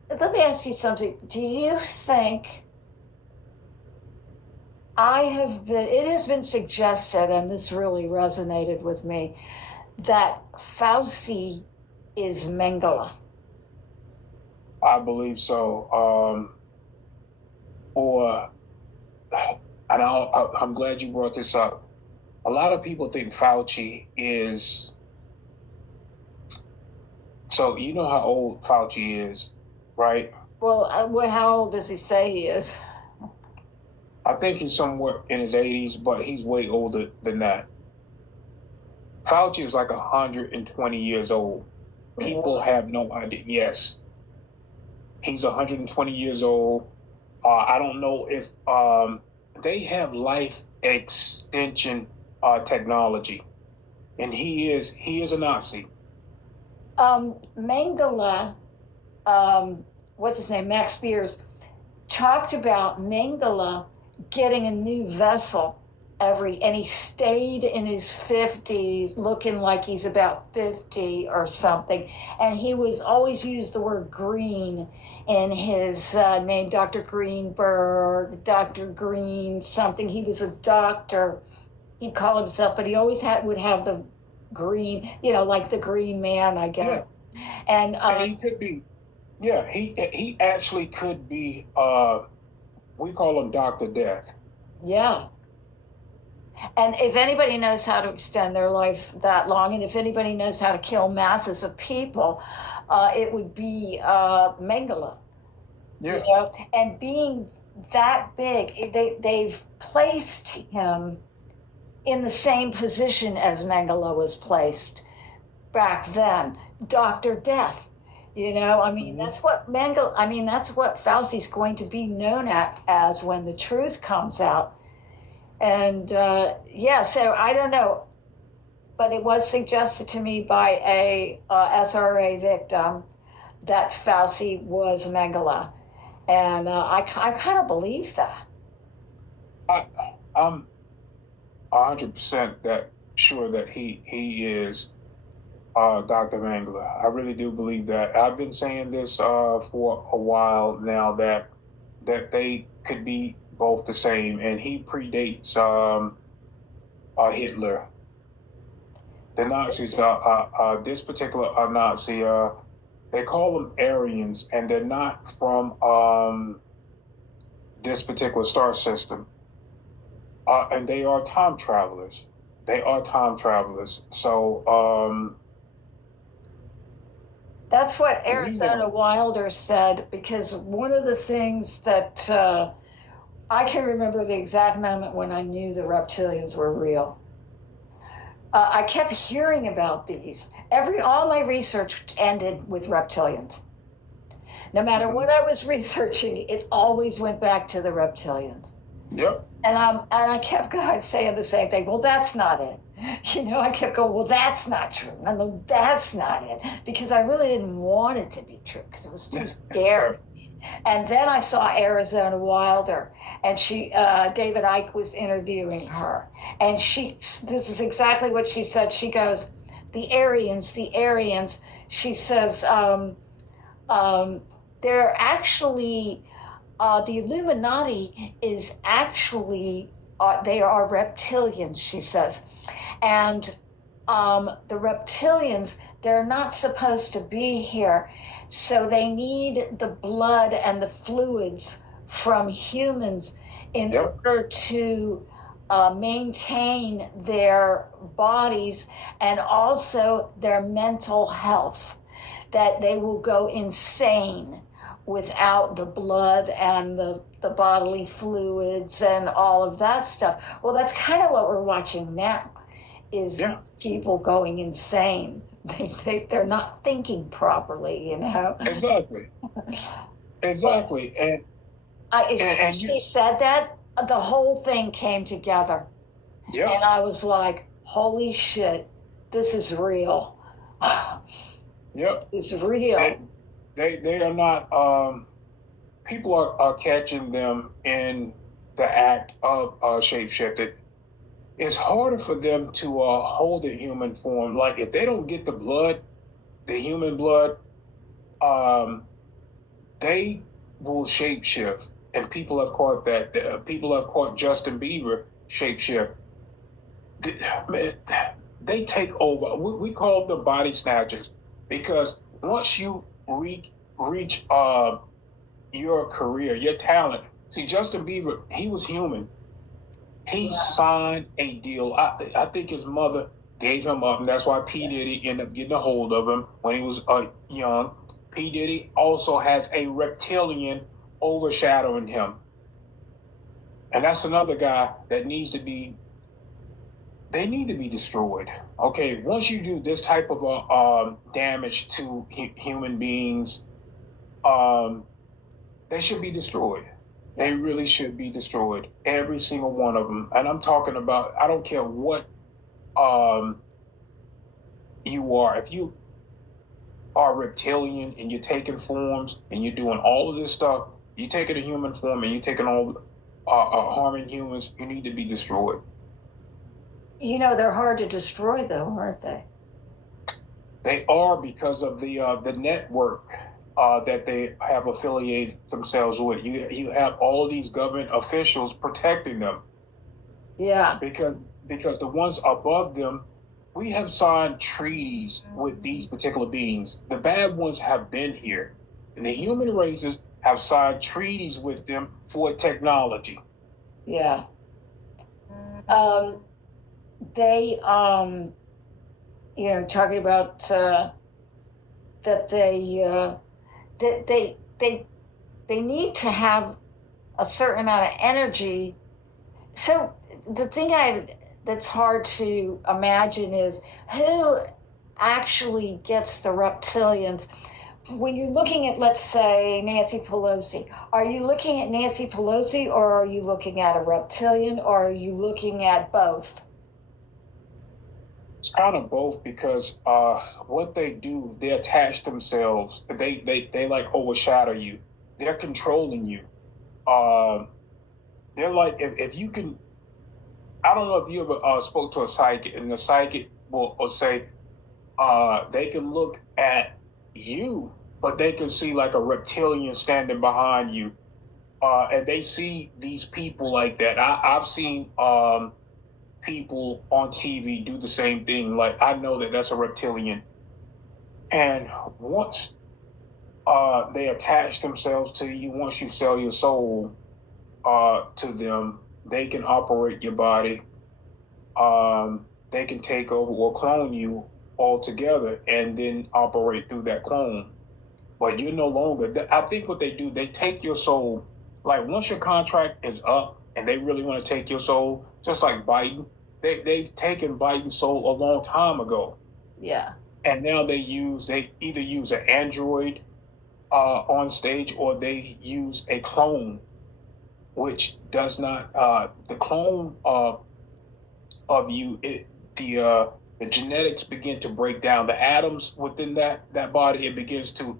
Let me ask you something. Do you think it has been suggested, and this really resonated with me, that Fauci is Mengele? I believe so. And I'm glad you brought this up. A lot of people think Fauci is. So you know how old Fauci is, right? Well, how old does he say he is? I think he's somewhere in his 80s, but he's way older than that. Fauci is like 120 years old. People have no idea. Yes, he's 120 years old. I don't know if they have life extension technology, and he is a Nazi. Mengele, what's his name? Max Spears talked about Mengele getting a new vessel and he stayed in his 50s looking like he's about 50 or something, and he was always used the word green in his name, Dr. Greenberg, Dr. Green something. He was a doctor, he'd call himself, but he always would have the green, like the green man, I guess. And he could be, he actually could be, we call him Dr. Death. Yeah. And if anybody knows how to extend their life that long, and if anybody knows how to kill masses of people, it would be Mengele. Yeah. And being that big, they've placed him in the same position as Mengele was placed back then, Dr. Death. That's what that's what Fauci's going to be known as when the truth comes out. And so I don't know, but it was suggested to me by a SRA victim that Fauci was Mengele, and I kind of believe that. I'm 100% sure that he is Dr. Mengele. I really do believe that. I've been saying this for a while now that they could be both the same, and he predates Hitler. The Nazis, this particular Nazi, they call them Aryans, and they're not from this particular star system. And they are time travelers. So that's what Arizona Wilder said, because one of the things that I can remember the exact moment when I knew the reptilians were real. I kept hearing about these. All my research ended with reptilians. No matter what I was researching, it always went back to the reptilians. Yep. And I kept saying the same thing. Well, that's not it. I kept going, well, that's not true. No, that's not it. Because I really didn't want it to be true, because it was too scary. And then I saw Arizona Wilder, and David Icke was interviewing her. And this is exactly what she said. She goes, the Aryans, she says, they're actually, the Illuminati is actually, they are reptilians, she says. And the reptilians, they're not supposed to be here. So they need the blood and the fluids from humans in order to maintain their bodies and also their mental health, that they will go insane without the blood and the bodily fluids and all of that stuff. Well, that's kind of what we're watching now, is people going insane. They're not thinking properly, Exactly. And she said that, the whole thing came together. Yeah. And I was like, holy shit, this is real. Yep. It's real. They are not, people are catching them in the act of shapeshifting. It's harder for them to hold a human form. Like, if they don't get the human blood, they will shapeshift. And people have caught that. People have caught Justin Bieber shapeshift. They take over. We call them body snatchers, because once you reach your career, your talent. See, Justin Bieber, he was human. He signed a deal. I think his mother gave him up, and that's why P. Diddy ended up getting a hold of him when he was young. P. Diddy also has a reptilian overshadowing him. And that's another guy that needs to be destroyed. Okay, once you do this type of damage to human beings, they should be destroyed. They really should be destroyed, every single one of them. And I'm talking about, I don't care what you are. If you are reptilian and you're taking forms and you're doing all of this stuff, you're taking a human form and you're taking all harming humans, you need to be destroyed. You know, they're hard to destroy, though, aren't they? They are because of the network that they have affiliated themselves with. You have all of these government officials protecting them Yeah. because the ones above them, we have signed treaties with these particular beings. The bad ones have been here, and the human races have signed treaties with them for technology. Yeah. Um, they, talking about that that they need to have a certain amount of energy. So the thing that's hard to imagine is who actually gets the reptilians. When you're looking at, let's say, Nancy Pelosi, are you looking at Nancy Pelosi or are you looking at a reptilian or are you looking at both? It's kind of both because what they do, they attach themselves. They like overshadow you. They're controlling you. Uh, they're like if you can. I don't know if you ever spoke to a psychic, and the psychic will say they can look at you, but they can see like a reptilian standing behind you, and they see these people like that. I've seen people on TV do the same thing. Like I know that that's a reptilian, and once they attach themselves to you, once you sell your soul to them, they can operate your body. They can take over or clone you altogether, and then operate through that clone. But you're no longer. I think what they do, they take your soul. Like once your contract is up, and they really want to take your soul, just like Biden, they've taken Biden's soul a long time ago, Yeah. and now they either use an android on stage or they use a clone, which does not the clone of you. The genetics begin to break down the atoms within that body. It begins to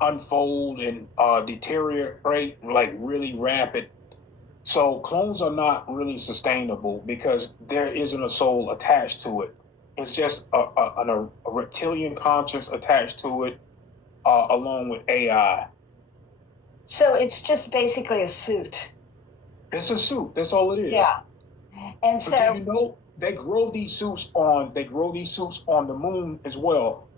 unfold and deteriorate like really rapid. So clones are not really sustainable because there isn't a soul attached to it. It's just a reptilian conscience attached to it, along with AI. So it's just basically a suit. It's a suit. That's all it is. Yeah. And But do so, you know they grow these suits on? They grow these suits on the moon as well.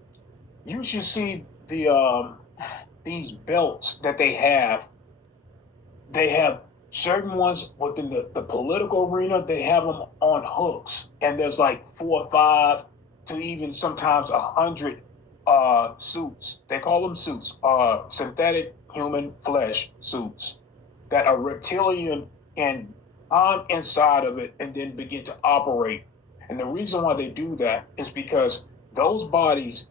You should see these belts that they have. They have certain ones within the political arena. They have them on hooks, and there's like 4 or 5 to even sometimes 100 suits. They call them suits, synthetic human flesh suits that a reptilian can climb inside of it and then begin to operate. And the reason why they do that is because those bodies,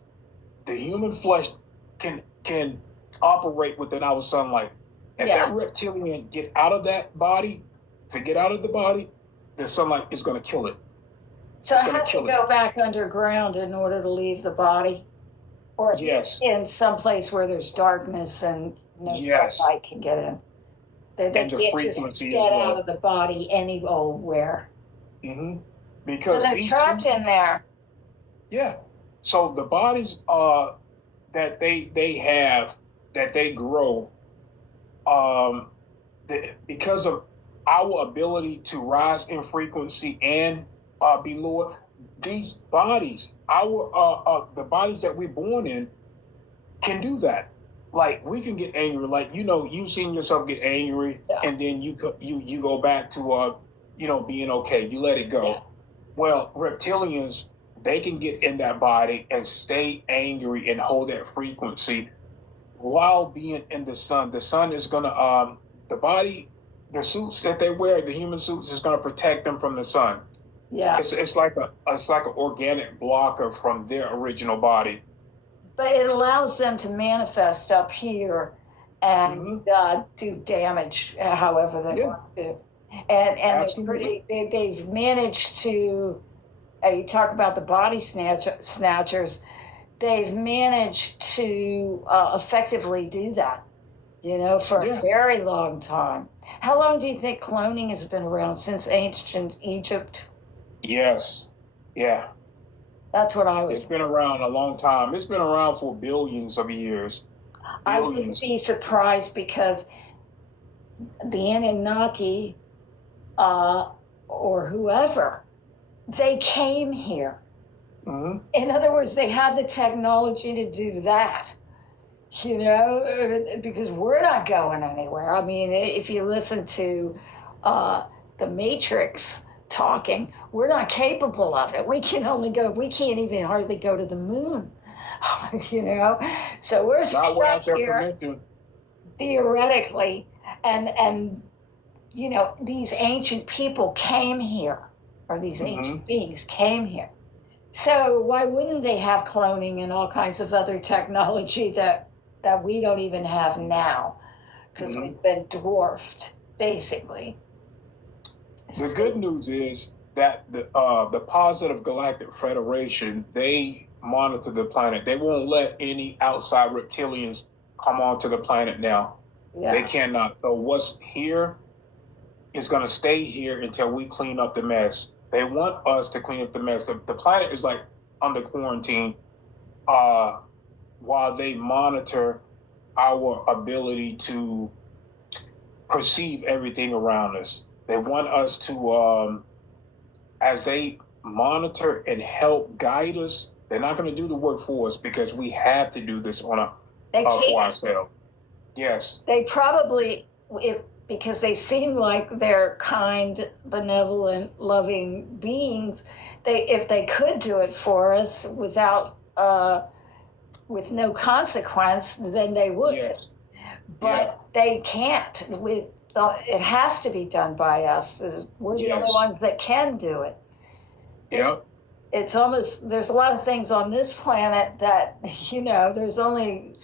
the human flesh, can operate within our sunlight. If yeah. that reptilian get out of that body, to get out of the body, the sunlight is going to kill it. So it has to go back underground in order to leave the body, or yes, in some place where there's darkness and no yes, sunlight can get in. They and the can't just frequency get as well. out of the body any old where. Mm-hmm. So Because they're trapped in there. Yeah. So the bodies that they have that they grow because of our ability to rise in frequency and be lower, these bodies, the bodies that we're born in, can do that. Like we can get angry, like you've seen yourself get angry, Yeah. and then you go back to being okay. You let it go. Yeah. Well, reptilians, they can get in that body and stay angry and hold that frequency while being in the sun. The sun is gonna the body, the suits that they wear, the human suits, is gonna protect them from the sun. Yeah. It's like an organic blocker from their original body. But it allows them to manifest up here and do damage however they want to. And they've managed to. You talk about the body snatchers. They've managed to effectively do that, for a very long time. How long do you think cloning has been around? Since ancient Egypt? Yes. Yeah. That's what I It's was. been around a long time. It's been around for billions of years. I wouldn't Billions. be surprised because the Anunnaki, uh, or whoever, they came here. Hmm. In other words, they had the technology to do that, because we're not going anywhere. I mean, if you listen to uh, the Matrix talking, we're not capable of it. We can't even hardly go to the moon, you know? So we're Not stuck without their here permission. theoretically. And these ancient people came here, or these Hmm. ancient beings came here. So why wouldn't they have cloning and all kinds of other technology that we don't even have now? Because Hmm. we've been dwarfed, basically. The So, good news is that the positive galactic federation, they monitor the planet. They won't let any outside reptilians come onto the planet now. They yeah, cannot. So what's here is going to stay here until we clean up the mess. They want us to clean up the mess. The planet is like under quarantine uh, while they monitor our ability to perceive everything around us. They want us to, as they monitor and help guide us, they're not going to do the work for us because we have to do this they for can't. ourselves. Yes. They probably, if because they seem like they're kind, benevolent, loving beings, if they could do it for us without with no consequence, then they would. Yes. Yeah. But they can't. It has to be done by us. We're the only Yes. ones that can do it. it. Yep. It's almost, there's a lot of things on this planet that, there's only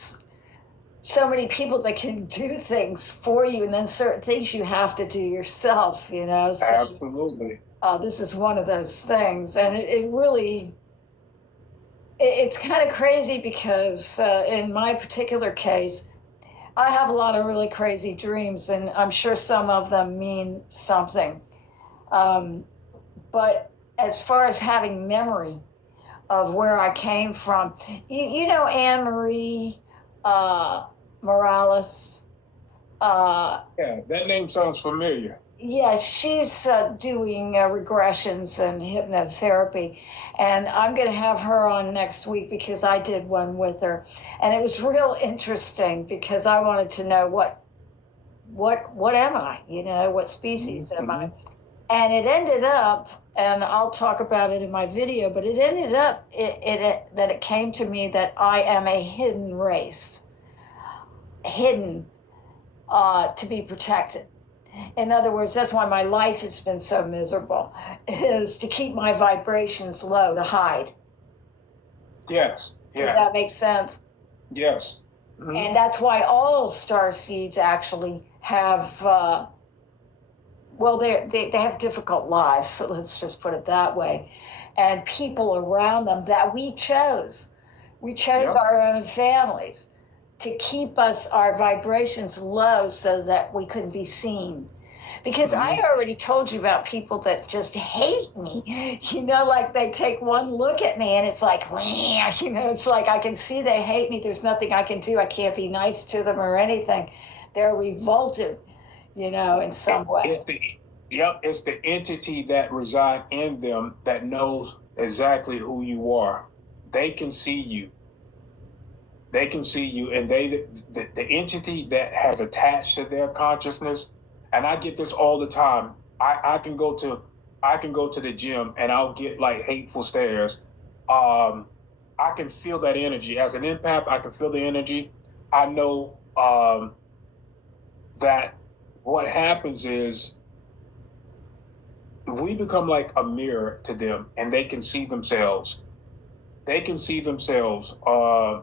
so many people that can do things for you, and then certain things you have to do yourself. So Absolutely. this is one of those things. And it really, it's kind of crazy because in my particular case, I have a lot of really crazy dreams, and I'm sure some of them mean something. Um, but as far as having memory of where I came from, you know Anne Marie uh, Morales. Yeah. That name sounds familiar. Yeah, she's doing regressions and hypnotherapy, and I'm going to have her on next week because I did one with her, and it was real interesting because I wanted to know what am I? What species am I? Mm-hmm. And it ended up, and I'll talk about it in my video, but it ended up that it came to me that I am a hidden race, hidden to be protected. In other words, that's why my life has been so miserable, is to keep my vibrations low, to hide. Yes. Does Yeah. that make sense? Yes. Mm-hmm. And that's why all star seeds actually have, well, they have difficult lives, so let's just put it that way. And people around them that we chose. We chose Yep. our own families to keep our vibrations low so that we couldn't be seen. Because I Mm-hmm. already told you about people that just hate me. Like they take one look at me and it's like, it's like I can see they hate me. There's nothing I can do. I can't be nice to them or anything. They're revolted, in some way. It's it's the entity that reside in them that knows exactly who you are. They can see you. They can see you, and the entity that has attached to their consciousness. And I get this all the time. I can go to the gym and I'll get like hateful stares. Um, I can feel that energy as an empath. I can feel the energy. I know that what happens is we become like a mirror to them, and they can see themselves. They can see themselves,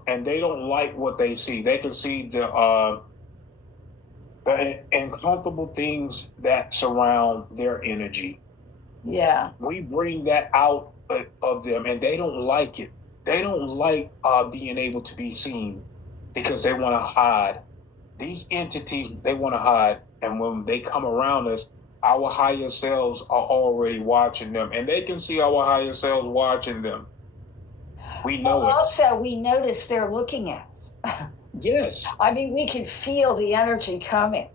and they don't like what they see. They can see the uncomfortable things that surround their energy. Yeah. We bring that out of them, and they don't like it. They don't like being able to be seen because they want to hide. These entities, they want to hide, and when they come around us, our higher selves are already watching them, and they can see our higher selves watching them. We Well, know it. also, we notice they're looking at us. Yes. I mean, we can feel the energy coming.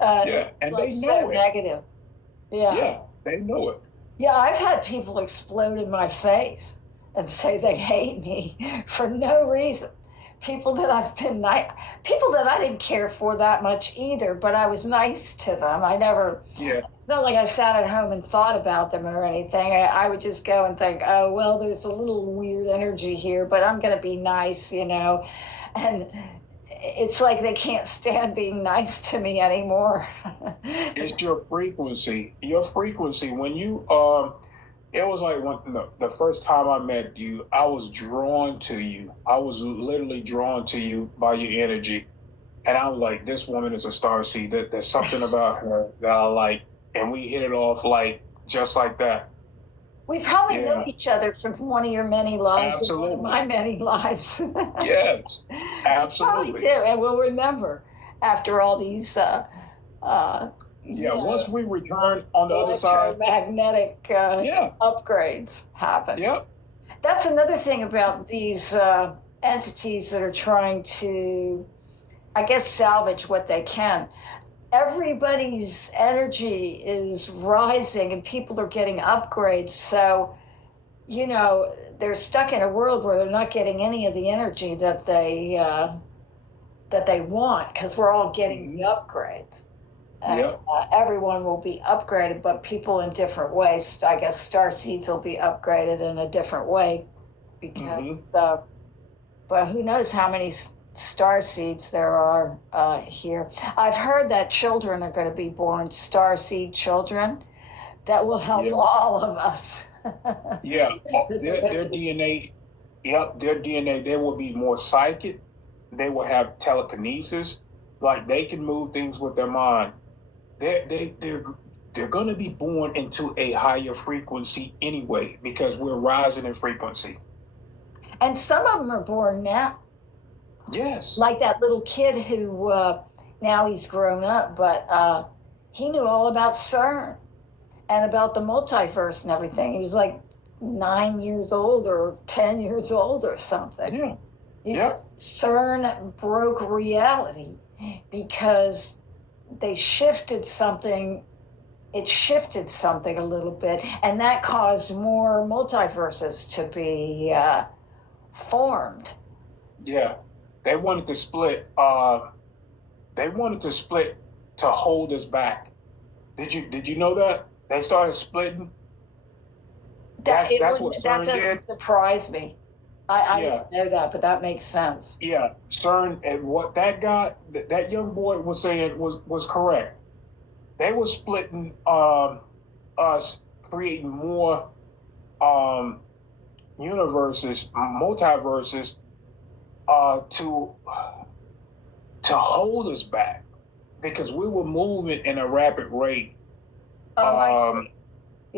Yeah, and Like they so know it. negative. Yeah. Yeah, they know it. Yeah, I've had people explode in my face and say they hate me for no reason. People that I've been nice, people that I didn't care for that much either, but I was nice to them. I never, Yeah. it's not like I sat at home and thought about them or anything. I would just go and think, oh, well, there's a little weird energy here, but I'm going to be nice, you know. And it's like they can't stand being nice to me anymore. It's your frequency. Your frequency. When you it was like when the first time I met you, I was drawn to you. I was literally drawn to you by your energy. And I was like, this woman is a star seed. There's something about her that I like. And we hit it off like just like that. We probably know Yeah, each other from one of your many lives and one of absolutely. my many lives. Yes, Probably do, absolutely. and we'll remember after all these, Yeah, you once know, we return on the other side, electromagnetic yeah, upgrades happen. yep. That's another thing about these entities that are trying to, I guess, salvage what they can. Everybody's energy is rising and people are getting upgrades. So, you know, they're stuck in a world where they're not getting any of the energy that they want because we're all getting the Hmm. upgrades. And Yep. everyone will be upgraded, but people in different ways. I guess star seeds will be upgraded in a different way because, Hmm. but who knows how many star seeds there are here. I've heard that children are going to be born star seed children that will help Yes. all of us. Yeah. They're going to Their be, DNA. Yep. Their DNA. They will be more psychic. They will have telekinesis. Like they can move things with their mind. They're going to be born into a higher frequency anyway because we're rising in frequency. and some of them are born now, Yes. like that little kid who now he's grown up, but he knew all about CERN and about the multiverse and everything. He was like 9 years old or 10 years old or something. Yeah. He's, Yep. CERN broke reality because they shifted something. It shifted something a little bit, and that caused more multiverses to be formed. Yeah. They wanted to split. They wanted to split to hold us back. Did you know that they started splitting? That it That's what wouldn't. That CERN did. doesn't surprise me. I Yeah. didn't know that, but that makes sense. Yeah. CERN and what that guy, that young boy was saying was correct. They were splitting us, creating more um, universes, multiverses, to hold us back because we were moving in a rapid rate. Oh, I Um, see.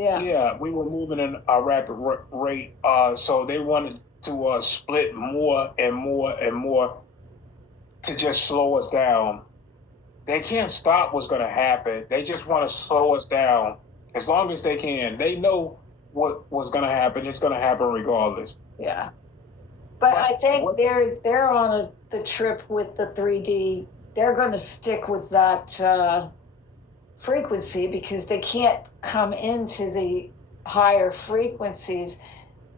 Yeah. yeah, we were moving in a rapid rate. So they wanted to split more and more and more to just slow us down. They can't stop what's going to happen. They just want to slow us down as long as they can. They know what was going to happen. It's going to happen regardless. Yeah. But I But think what? they're on the trip with the 3D. They're going to stick with that frequency because they can't come into the higher frequencies.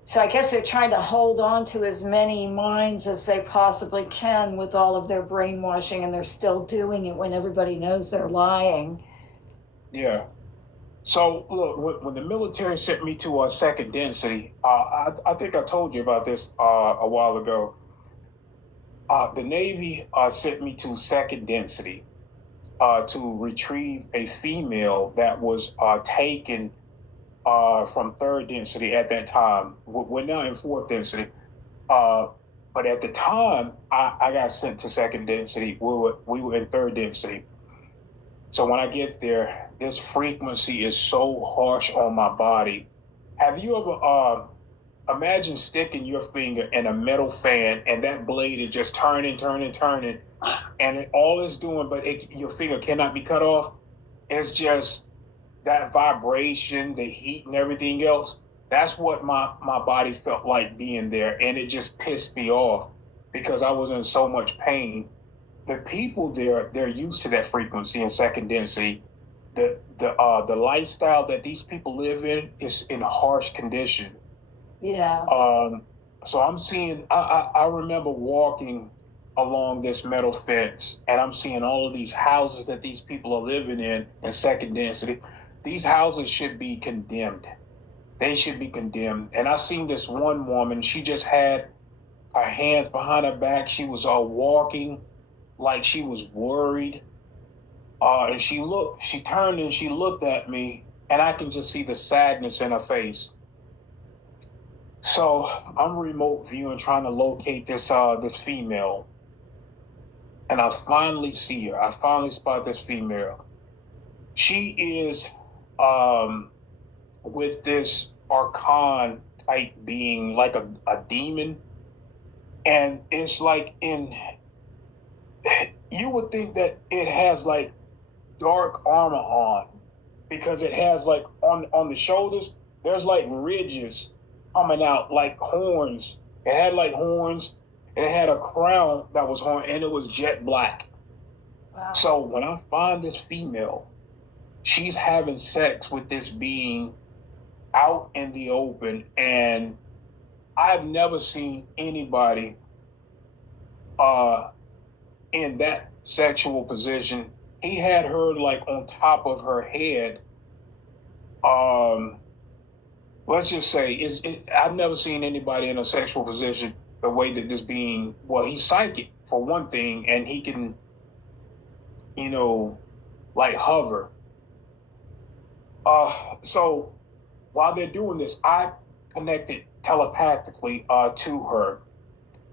So I guess they're trying to hold on to as many minds as they possibly can with all of their brainwashing, and they're still doing it when everybody knows they're lying. Yeah. So look, when the military sent me to second density, I think I told you about this a while ago. The Navy sent me to second density to retrieve a female that was taken from third density at that time. We're now in fourth density. Uh, but at the time, I got sent to second density. We were in third density. So when I get there, this frequency is so harsh on my body. Have you ever imagine sticking your finger in a metal fan and that blade is just turning, turning, turning, and all it's doing, but your finger cannot be cut off. It's just that vibration, the heat and everything else, that's what my body felt like being there. And it just pissed me off because I was in so much pain. The people there, they're used to that frequency and second density. The lifestyle that these people live in is in harsh condition. Yeah. So I'm seeing, I remember walking along this metal fence and I'm seeing all of these houses that these people are living in second density. These houses should be condemned. They should be condemned. And I seen this one woman, she just had her hands behind her back. She was walking like she was worried. And she turned and she looked at me and I can just see the sadness in her face. So I'm remote viewing, trying to locate this female, and I finally see her. I finally spot this female. She is with this archon type being, like a demon, and it's like you would think that it has like dark armor on because it has like on the shoulders there's like ridges coming out like horns. It had like horns and it had a crown that was horn and it was jet black. Wow. So when I find this female, she's having sex with this being out in the open, and I've never seen anybody in that sexual position. He had her like on top of her head. Let's just say, I've never seen anybody in a sexual position the way that this being, well, he's psychic for one thing, and he can, like hover. So while they're doing this, I connected telepathically to her.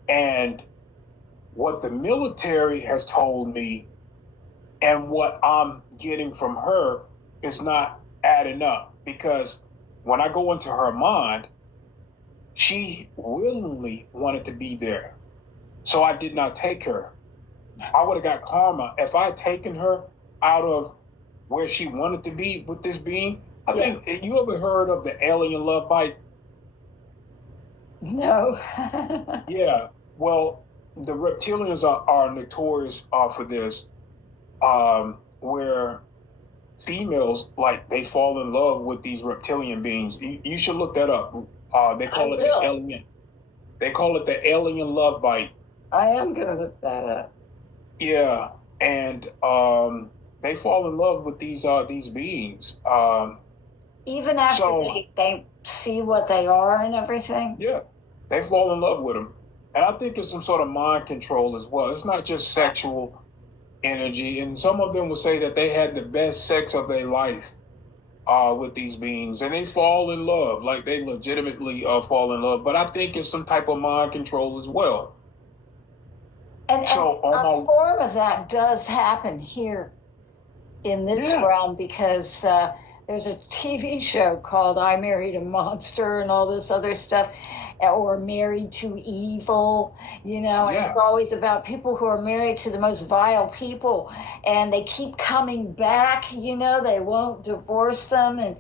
And what the military has told me and what I'm getting from her is not adding up, because when I go into her mind, she willingly wanted to be there. So I did not take her. I would have got karma if I had taken her out of where she wanted to be with this being. I think, you ever heard of the alien love bite? No. Yeah. Well, the reptilians are notorious for this, where females, like, they fall in love with these reptilian beings. You should look that up. They call it the alien. They call it the alien love bite. I am gonna look that up. Yeah, and they fall in love with these beings. Even after they see what they are and everything. Yeah, they fall in love with them, and I think it's some sort of mind control as well. It's not just sexual energy, and some of them will say that they had the best sex of their life with these beings, and they fall in love, like they legitimately fall in love. But I think it's some type of mind control as well. And a form of that does happen here in this realm, because there's a TV show called I Married a Monster and all this other stuff, or Married to Evil, and it's always about people who are married to the most vile people, and they keep coming back, they won't divorce them. And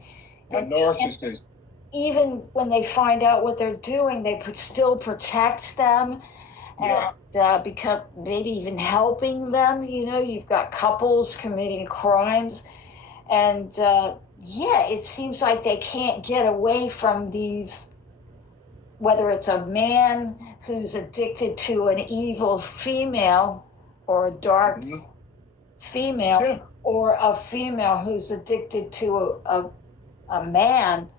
narcissists. Even when they find out what they're doing, they still protect them. Yeah. And because maybe even helping them, you've got couples committing crimes. And it seems like they can't get away from these, whether it's a man who's addicted to an evil female or a dark female, or a female who's addicted to a man.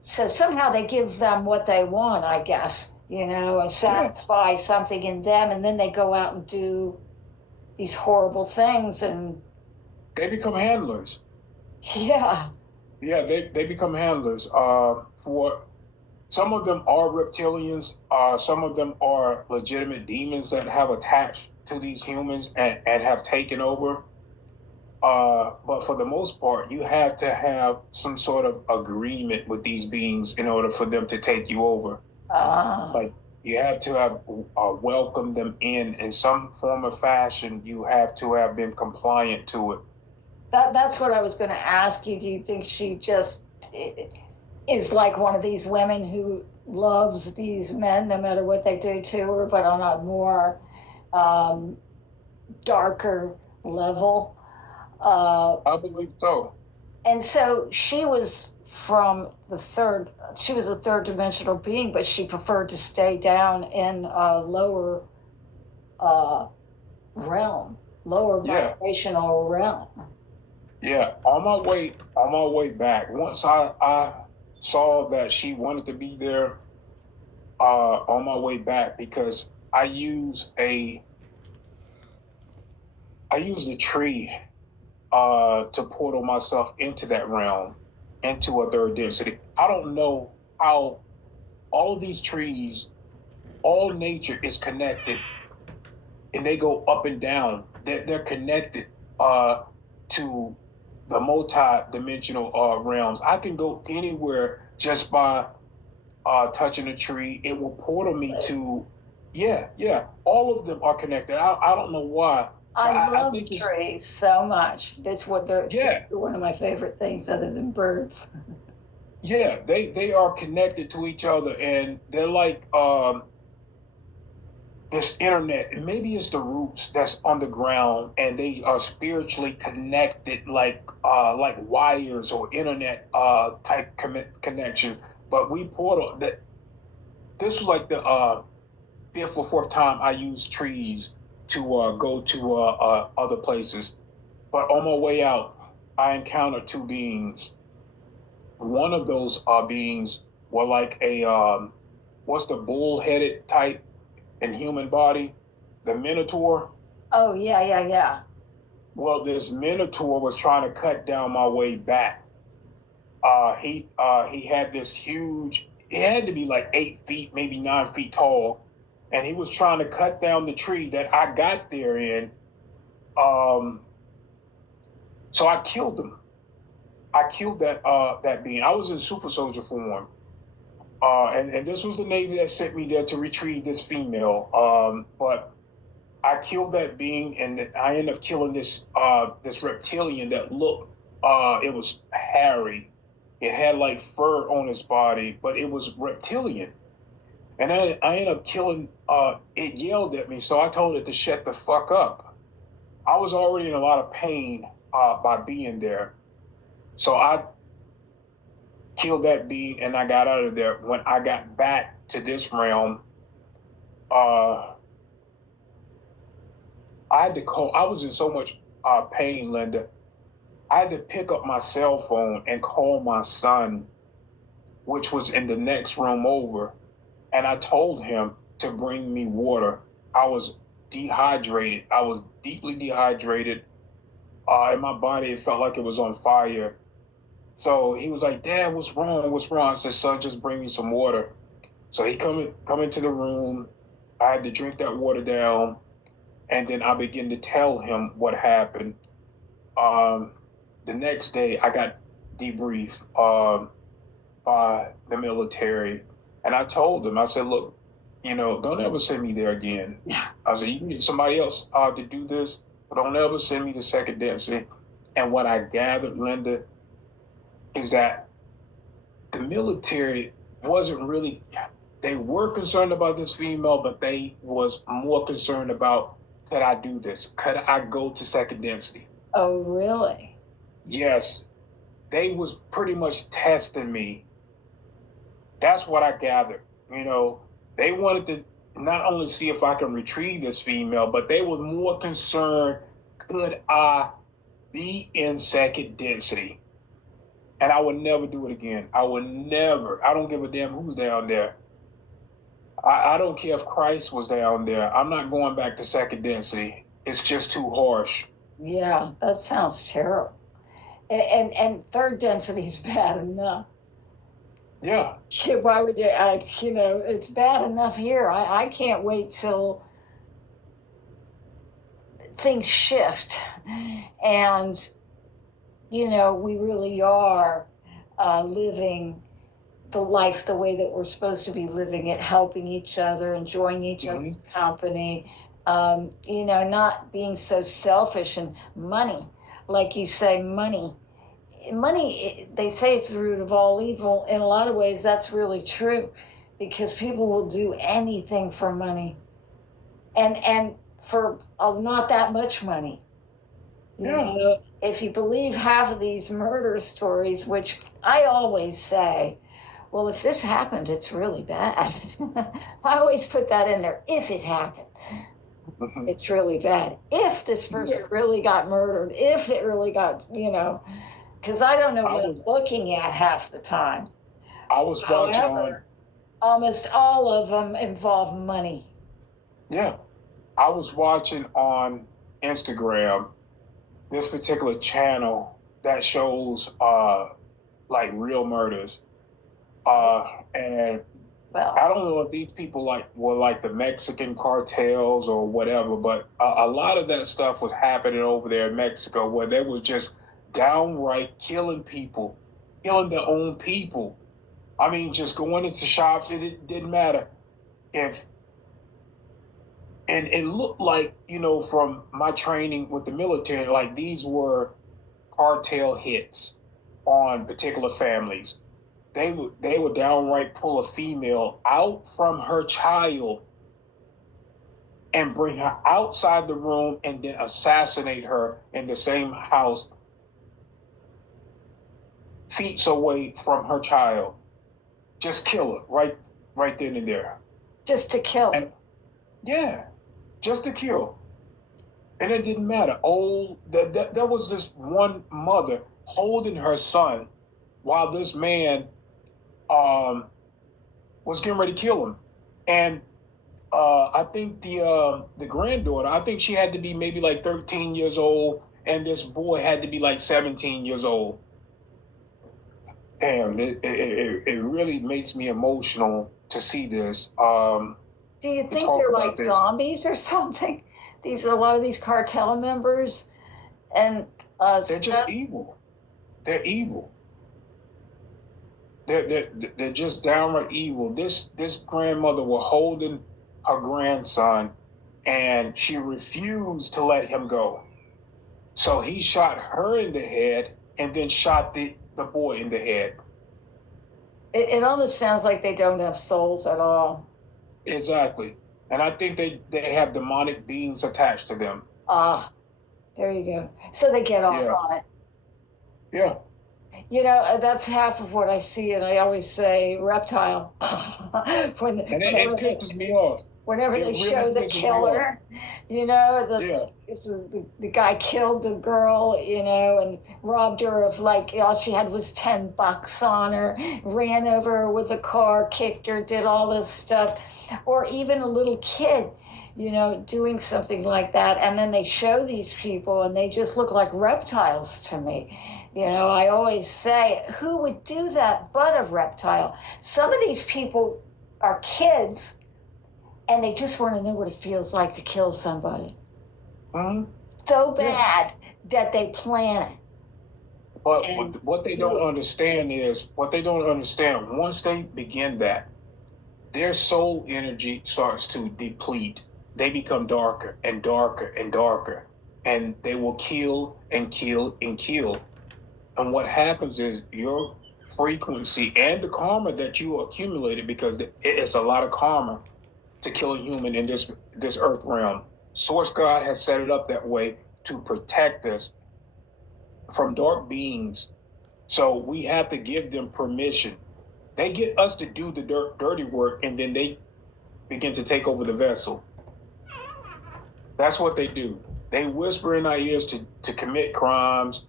So somehow they give them what they want, I guess. And satisfy something in them, and then they go out and do these horrible things, and they become handlers. Yeah, they become handlers. For some of them are reptilians. Some of them are legitimate demons that have attached to these humans and have taken over. But for the most part, you have to have some sort of agreement with these beings in order for them to take you over. Like, you have to have welcomed them in some form or fashion. You have to have been compliant to it. That's what I was going to ask you. Do you think she just is like one of these women who loves these men no matter what they do to her, but on a more um, darker level? I believe so. And so she was she was a third dimensional being, but she preferred to stay down in a lower uh, realm, lower Yeah, vibrational realm. yeah. On my way back, once I saw that she wanted to be there, on my way back, because I used a tree to portal myself into that realm, into a third density. I don't know how all of these trees, all nature is connected, and they go up and down. They're connected to the multi-dimensional realms. I can go anywhere just by touching a tree. It will portal me to, yeah, yeah. All of them are connected. I don't know why. I I love think it's, trees so much. That's what trees yeah, are one of my favorite things other than birds. yeah. They are connected to each other, and they're like this internet. And maybe it's the roots that's underground, and they are spiritually connected, like wires or internet type connection. But we portal that. This was like the fifth or fourth time I used trees to go to other places. But on my way out, I encountered two beings. One of those beings were like a what's the bull-headed type in human body, the Minotaur. Oh yeah, yeah, yeah. Well, this Minotaur was trying to cut down my way back. He had this huge. It had to be like 8 feet, maybe 9 feet tall, and he was trying to cut down the tree that I got there in. Um, so I killed him. I killed that being. I was in super soldier form. And this was the Navy that sent me there to retrieve this female. But I killed that being, and I ended up killing this reptilian that looked. It was hairy. It had like fur on his body, but it was reptilian. And I ended up killing. It yelled at me, so I told it to shut the fuck up. I was already in a lot of pain by being there, so I killed that being and I got out of there. When I got back to this realm, uh, I had to call. I was in so much pain, Linda. I had to pick up my cell phone and call my son, which was in the next room over, and I told him to bring me water. I was dehydrated. I was deeply dehydrated. In my body, it felt like it was on fire. So he was like, "Dad, what's wrong? What's wrong?" I said, "Son, just bring me some water." So he come into the room. I had to drink that water down, and then I began to tell him what happened. Um, the next day, I got debriefed by the military, and I told them, I said, "Look, don't ever send me there again." Yeah. I said, "You need somebody else to do this, but don't ever send me to second density." And what I gathered, Linda, is that the military wasn't really, they were concerned about this female, but they was more concerned about, could I do this? Could I go to second density? Oh really? Yes, they was pretty much testing me. That's what I gathered. They wanted to not only see if I can retrieve this female, but they were more concerned, could I be in second density? And I would never do it again. I would never. I don't give a damn who's down there. I don't care if Christ was down there. I'm not going back to second density. It's just too harsh. Yeah, that sounds terrible. And third density is bad enough. Yeah. Shit, why would you? It's bad enough here. I can't wait till things shift, and we really are living the life the way that we're supposed to be living it, helping each other, enjoying each Mm-hmm. other's company, not being so selfish and money. like you say, money. Money, they say it's the root of all evil. In a lot of ways, that's really true, because people will do anything for money, and for not that much money. You Yeah. know, if you believe half of these murder stories, which I always say, well, if this happened, it's really bad. I always put that in there. If it happened, Mhm. it's really bad. If this person really got murdered, if it really got, because I don't know I what was I'm looking at half the time. I was watching on However, almost all of them involve money. yeah. I was watching on Instagram this particular channel that shows like real murders. And I Well, don't know if these people like were like the Mexican cartels or whatever, but a lot of that stuff was happening over there in Mexico where they were just downright killing people, killing their own people. I mean, just going into shops, it didn't matter if, and it looked like, from my training with the military, like these were cartel hits on particular families. They would downright pull a female out from her child and bring her outside the room and then assassinate her in the same house, feet away from her child. Just kill her right then and there. just to kill. And yeah, just to kill. And it didn't matter. Oh, there was this one mother holding her son while this man was getting ready to kill him. And I think the granddaughter, I think she had to be maybe like 13 years old, and this boy had to be like 17 years old. Damn, it really makes me emotional to see this. Do you To think talk they're about like this. zombies or something? These are a lot of these cartel members and They're just evil. They're evil. They're just downright evil. This grandmother was holding her grandson, and she refused to let him go. So he shot her in the head and then shot the boy in the head. It almost sounds like they don't have souls at all. Exactly. And I think they have demonic beings attached to them. Ah, there you go. So they get off Yeah. on it. Yeah. That's half of what I see, and I always say reptile. when, And it whenever they, pisses me off. whenever It they really show the pisses me killer, Yeah. the guy killed the girl, and robbed her of, like, all she had was $10 on her, ran over her with a car, kicked her, did all this stuff, or even a little kid, doing something like that, and then they show these people, and they just look like reptiles to me. I always say, who would do that but a reptile? Some of these people are kids, and they just want to know what it feels like to kill somebody. Mm-hmm. So bad that they plan it. But what they don't understand is, once they begin that, their soul energy starts to deplete. They become darker and darker and darker, and they will kill and kill and kill. And what happens is your frequency and the karma that you accumulated, because it's a lot of karma to kill a human in this earth realm. Source God has set it up that way to protect us from dark beings. So we have to give them permission. They get us to do the dirty work, and then they begin to take over the vessel. That's what they do. They whisper in our ears to commit crimes,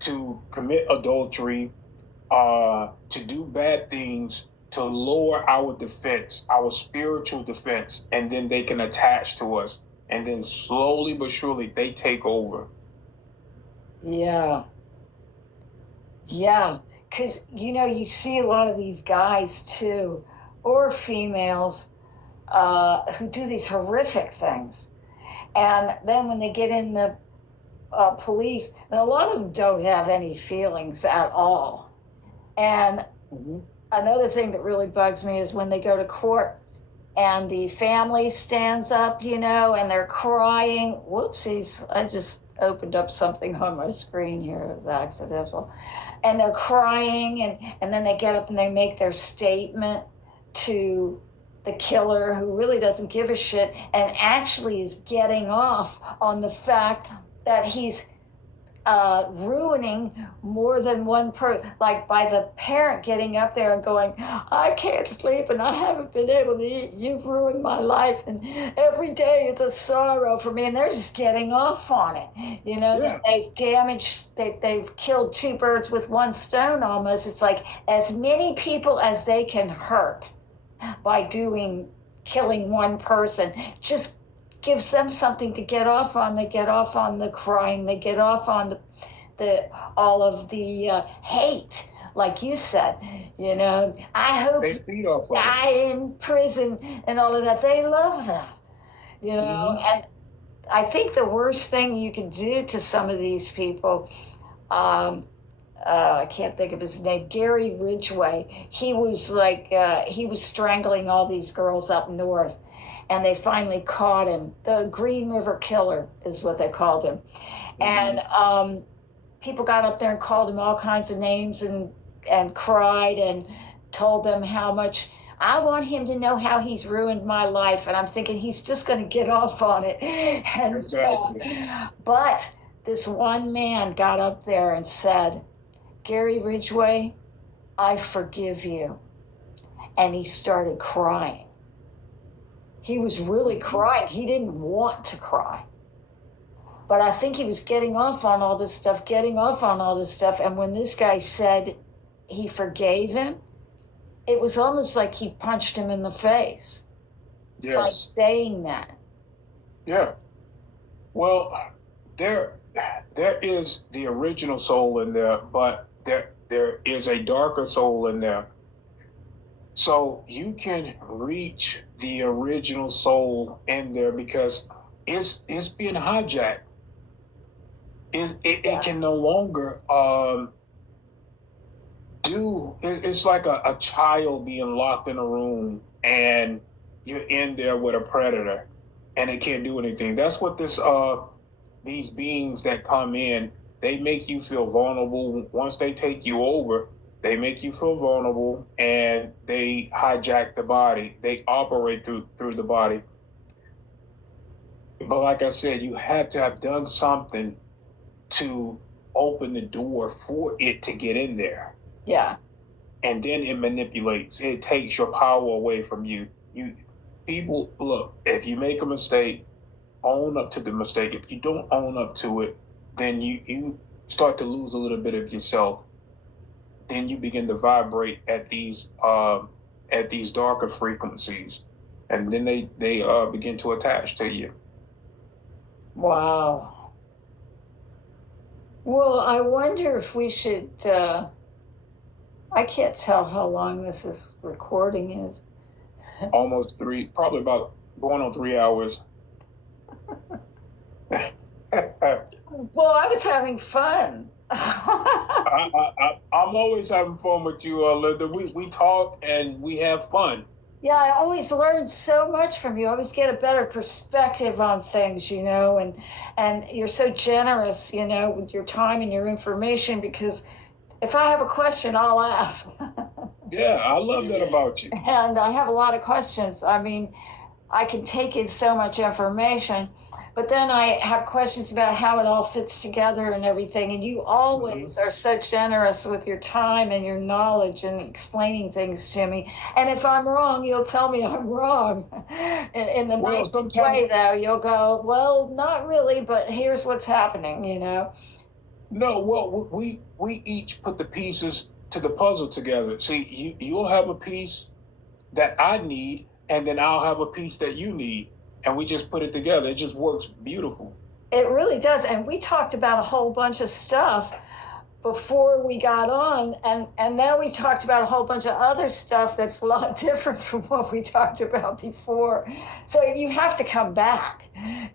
to commit adultery, to do bad things, to lower our defense, our spiritual defense, and then they can attach to us. And then slowly but surely they take over. Yeah. Yeah. Because, you see a lot of these guys too, or females, who do these horrific things. And then when they get in the police, and a lot of them don't have any feelings at all. And another thing that really bugs me is when they go to court and the family stands up, and they're crying. Whoopsies. opened up something on my screen here. It was accidental. And they're crying, and then they get up and they make their statement to the killer, who really doesn't give a shit and actually is getting off on the fact that he's ruining more than one person, like by the parent getting up there and going, I can't sleep and I haven't been able to eat. You've ruined my life. And every day it's a sorrow for me. And they're just getting off on it. You know, Yeah. they've damaged, they've killed two birds with one stone almost. It's like as many people as they can hurt by killing one person. Just gives them something to get off on. They get off on the crying. They get off on the all of the hate, like you said. You know, I hope They you feed off of die in prison and all of that. They love that. You know, and I think the worst thing you can do to some of these people, I can't think of his name, Gary Ridgway. He was like, he was strangling all these girls up north, and they finally caught him. The Green River Killer is what they called him. And people got up there and called him all kinds of names and cried and told them how much. I want him to know how he's ruined my life. And I'm thinking he's just going to get off on it. And, Exactly. but this one man got up there and said, Gary Ridgway, I forgive you. And he started crying. He was really crying. He didn't want to cry. But I think he was getting off on all this stuff. And when this guy said he forgave him, it was almost like he punched him in the face by saying that. Yeah. Well, there is the original soul in there, but there is a darker soul in there. So you can reach the original soul in there because it's being hijacked. It can no longer it's like a child being locked in a room and you're in there with a predator and it can't do anything. That's what these beings that come in, they make you feel vulnerable. Once they take you over, they make you feel vulnerable and they hijack the body. They operate through the body. But like I said, you have to have done something to open the door for it to get in there. Yeah. And then it manipulates. It takes your power away from you. People, look, if you make a mistake, own up to the mistake. If you don't own up to it, then you start to lose a little bit of yourself. Then you begin to vibrate at these darker frequencies, and then they begin to attach to you. Wow. Well, I wonder if we should. I can't tell how long this recording is. Almost probably about going on 3 hours. Well, I was having fun. I'm always having fun with you, Linda. We talk and we have fun. Yeah, I always learn so much from you. I always get a better perspective on things, you know, and you're so generous, you know, with your time and your information, because if I have a question, I'll ask. Yeah, I love that about you. And I have a lot of questions. I mean, I can take in so much information, but then I have questions about how it all fits together and everything. And you always are so generous with your time and your knowledge and explaining things to me. And if I'm wrong, you'll tell me I'm wrong. In the nice way, though, you'll go, well, not really, but here's what's happening, you know? No, well, we each put the pieces to the puzzle together. See, you'll have a piece that I need, and then I'll have a piece that you need, and we just put it together. It just works beautiful. It really does. And we talked about a whole bunch of stuff before we got on, and now we talked about a whole bunch of other stuff that's a lot different from what we talked about before. So you have to come back.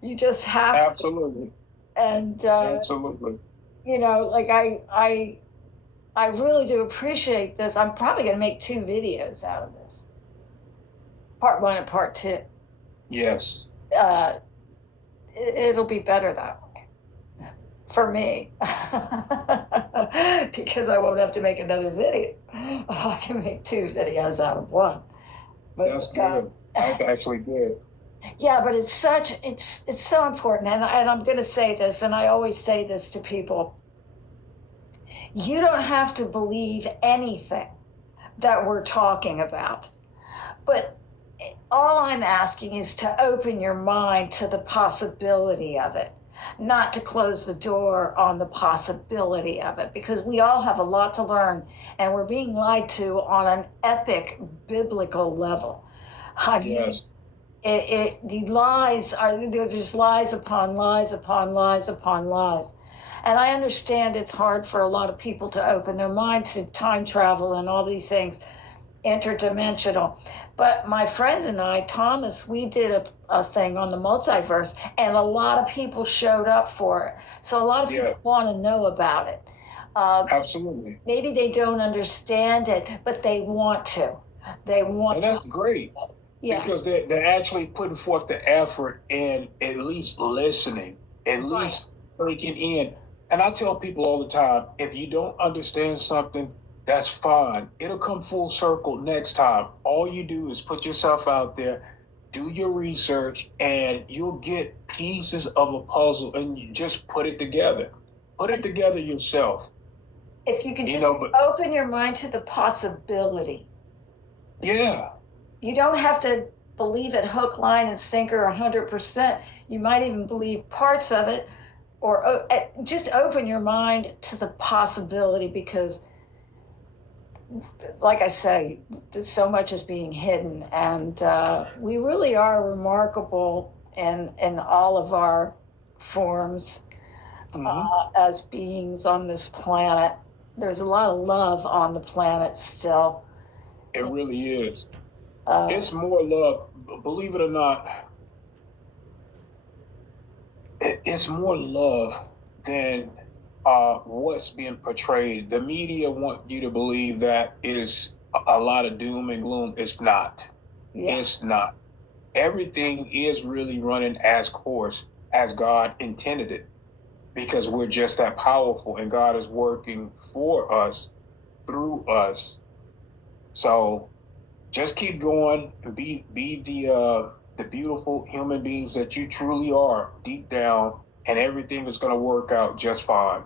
You just have Absolutely. to. And absolutely. You know, like I really do appreciate this. I'm probably going to make 2 videos out of this. Part 1 and part 2. Yes. It'll be better that way. for me, because I won't have to make another video. I'll have to make 2 videos out of one. But That's good. That's actually good. yeah, but it's so important, and I'm going to say this, and I always say this to people: you don't have to believe anything that we're talking about, but all I'm asking is to open your mind to the possibility of it, not to close the door on the possibility of it, because we all have a lot to learn, and we're being lied to on an epic biblical level. I mean, Yes. the lies are, they're just lies upon lies upon lies upon lies. And I understand it's hard for a lot of people to open their mind to time travel and all these things, interdimensional. But my friend and I, Thomas, we did a thing on the multiverse, and a lot of people showed up for it. So a lot of people want to know about it. Absolutely. Maybe they don't understand it, but they want to. They want and that's great. Yeah. Because they're actually putting forth the effort and at least listening, at least breaking in. And I tell people all the time, if you don't understand something, that's fine. It'll come full circle next time. All you do is put yourself out there, do your research, and you'll get pieces of a puzzle, and you just put it together. Put it together yourself. If you can just open your mind to the possibility. Yeah. You don't have to believe it hook, line, and sinker 100%. You might even believe parts of it, or just open your mind to the possibility, because, like I say, so much is being hidden, and we really are remarkable in all of our forms as beings on this planet. There's a lot of love on the planet still. It really is. It's more love, believe it or not. It's more love than what's being portrayed. The media want you to believe that is a lot of doom and gloom. It's not. Yeah. It's not. Everything is really running as course as God intended it, because we're just that powerful, and God is working for us, through us. So just keep going and be the beautiful human beings that you truly are deep down, and everything is going to work out just fine.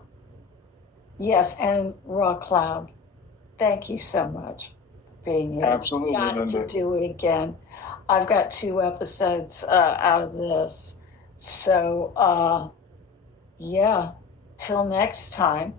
Yes, and Raw Cloud, thank you so much for being here. Absolutely, Got to do it again. I've got 2 episodes out of this. So, yeah, till next time.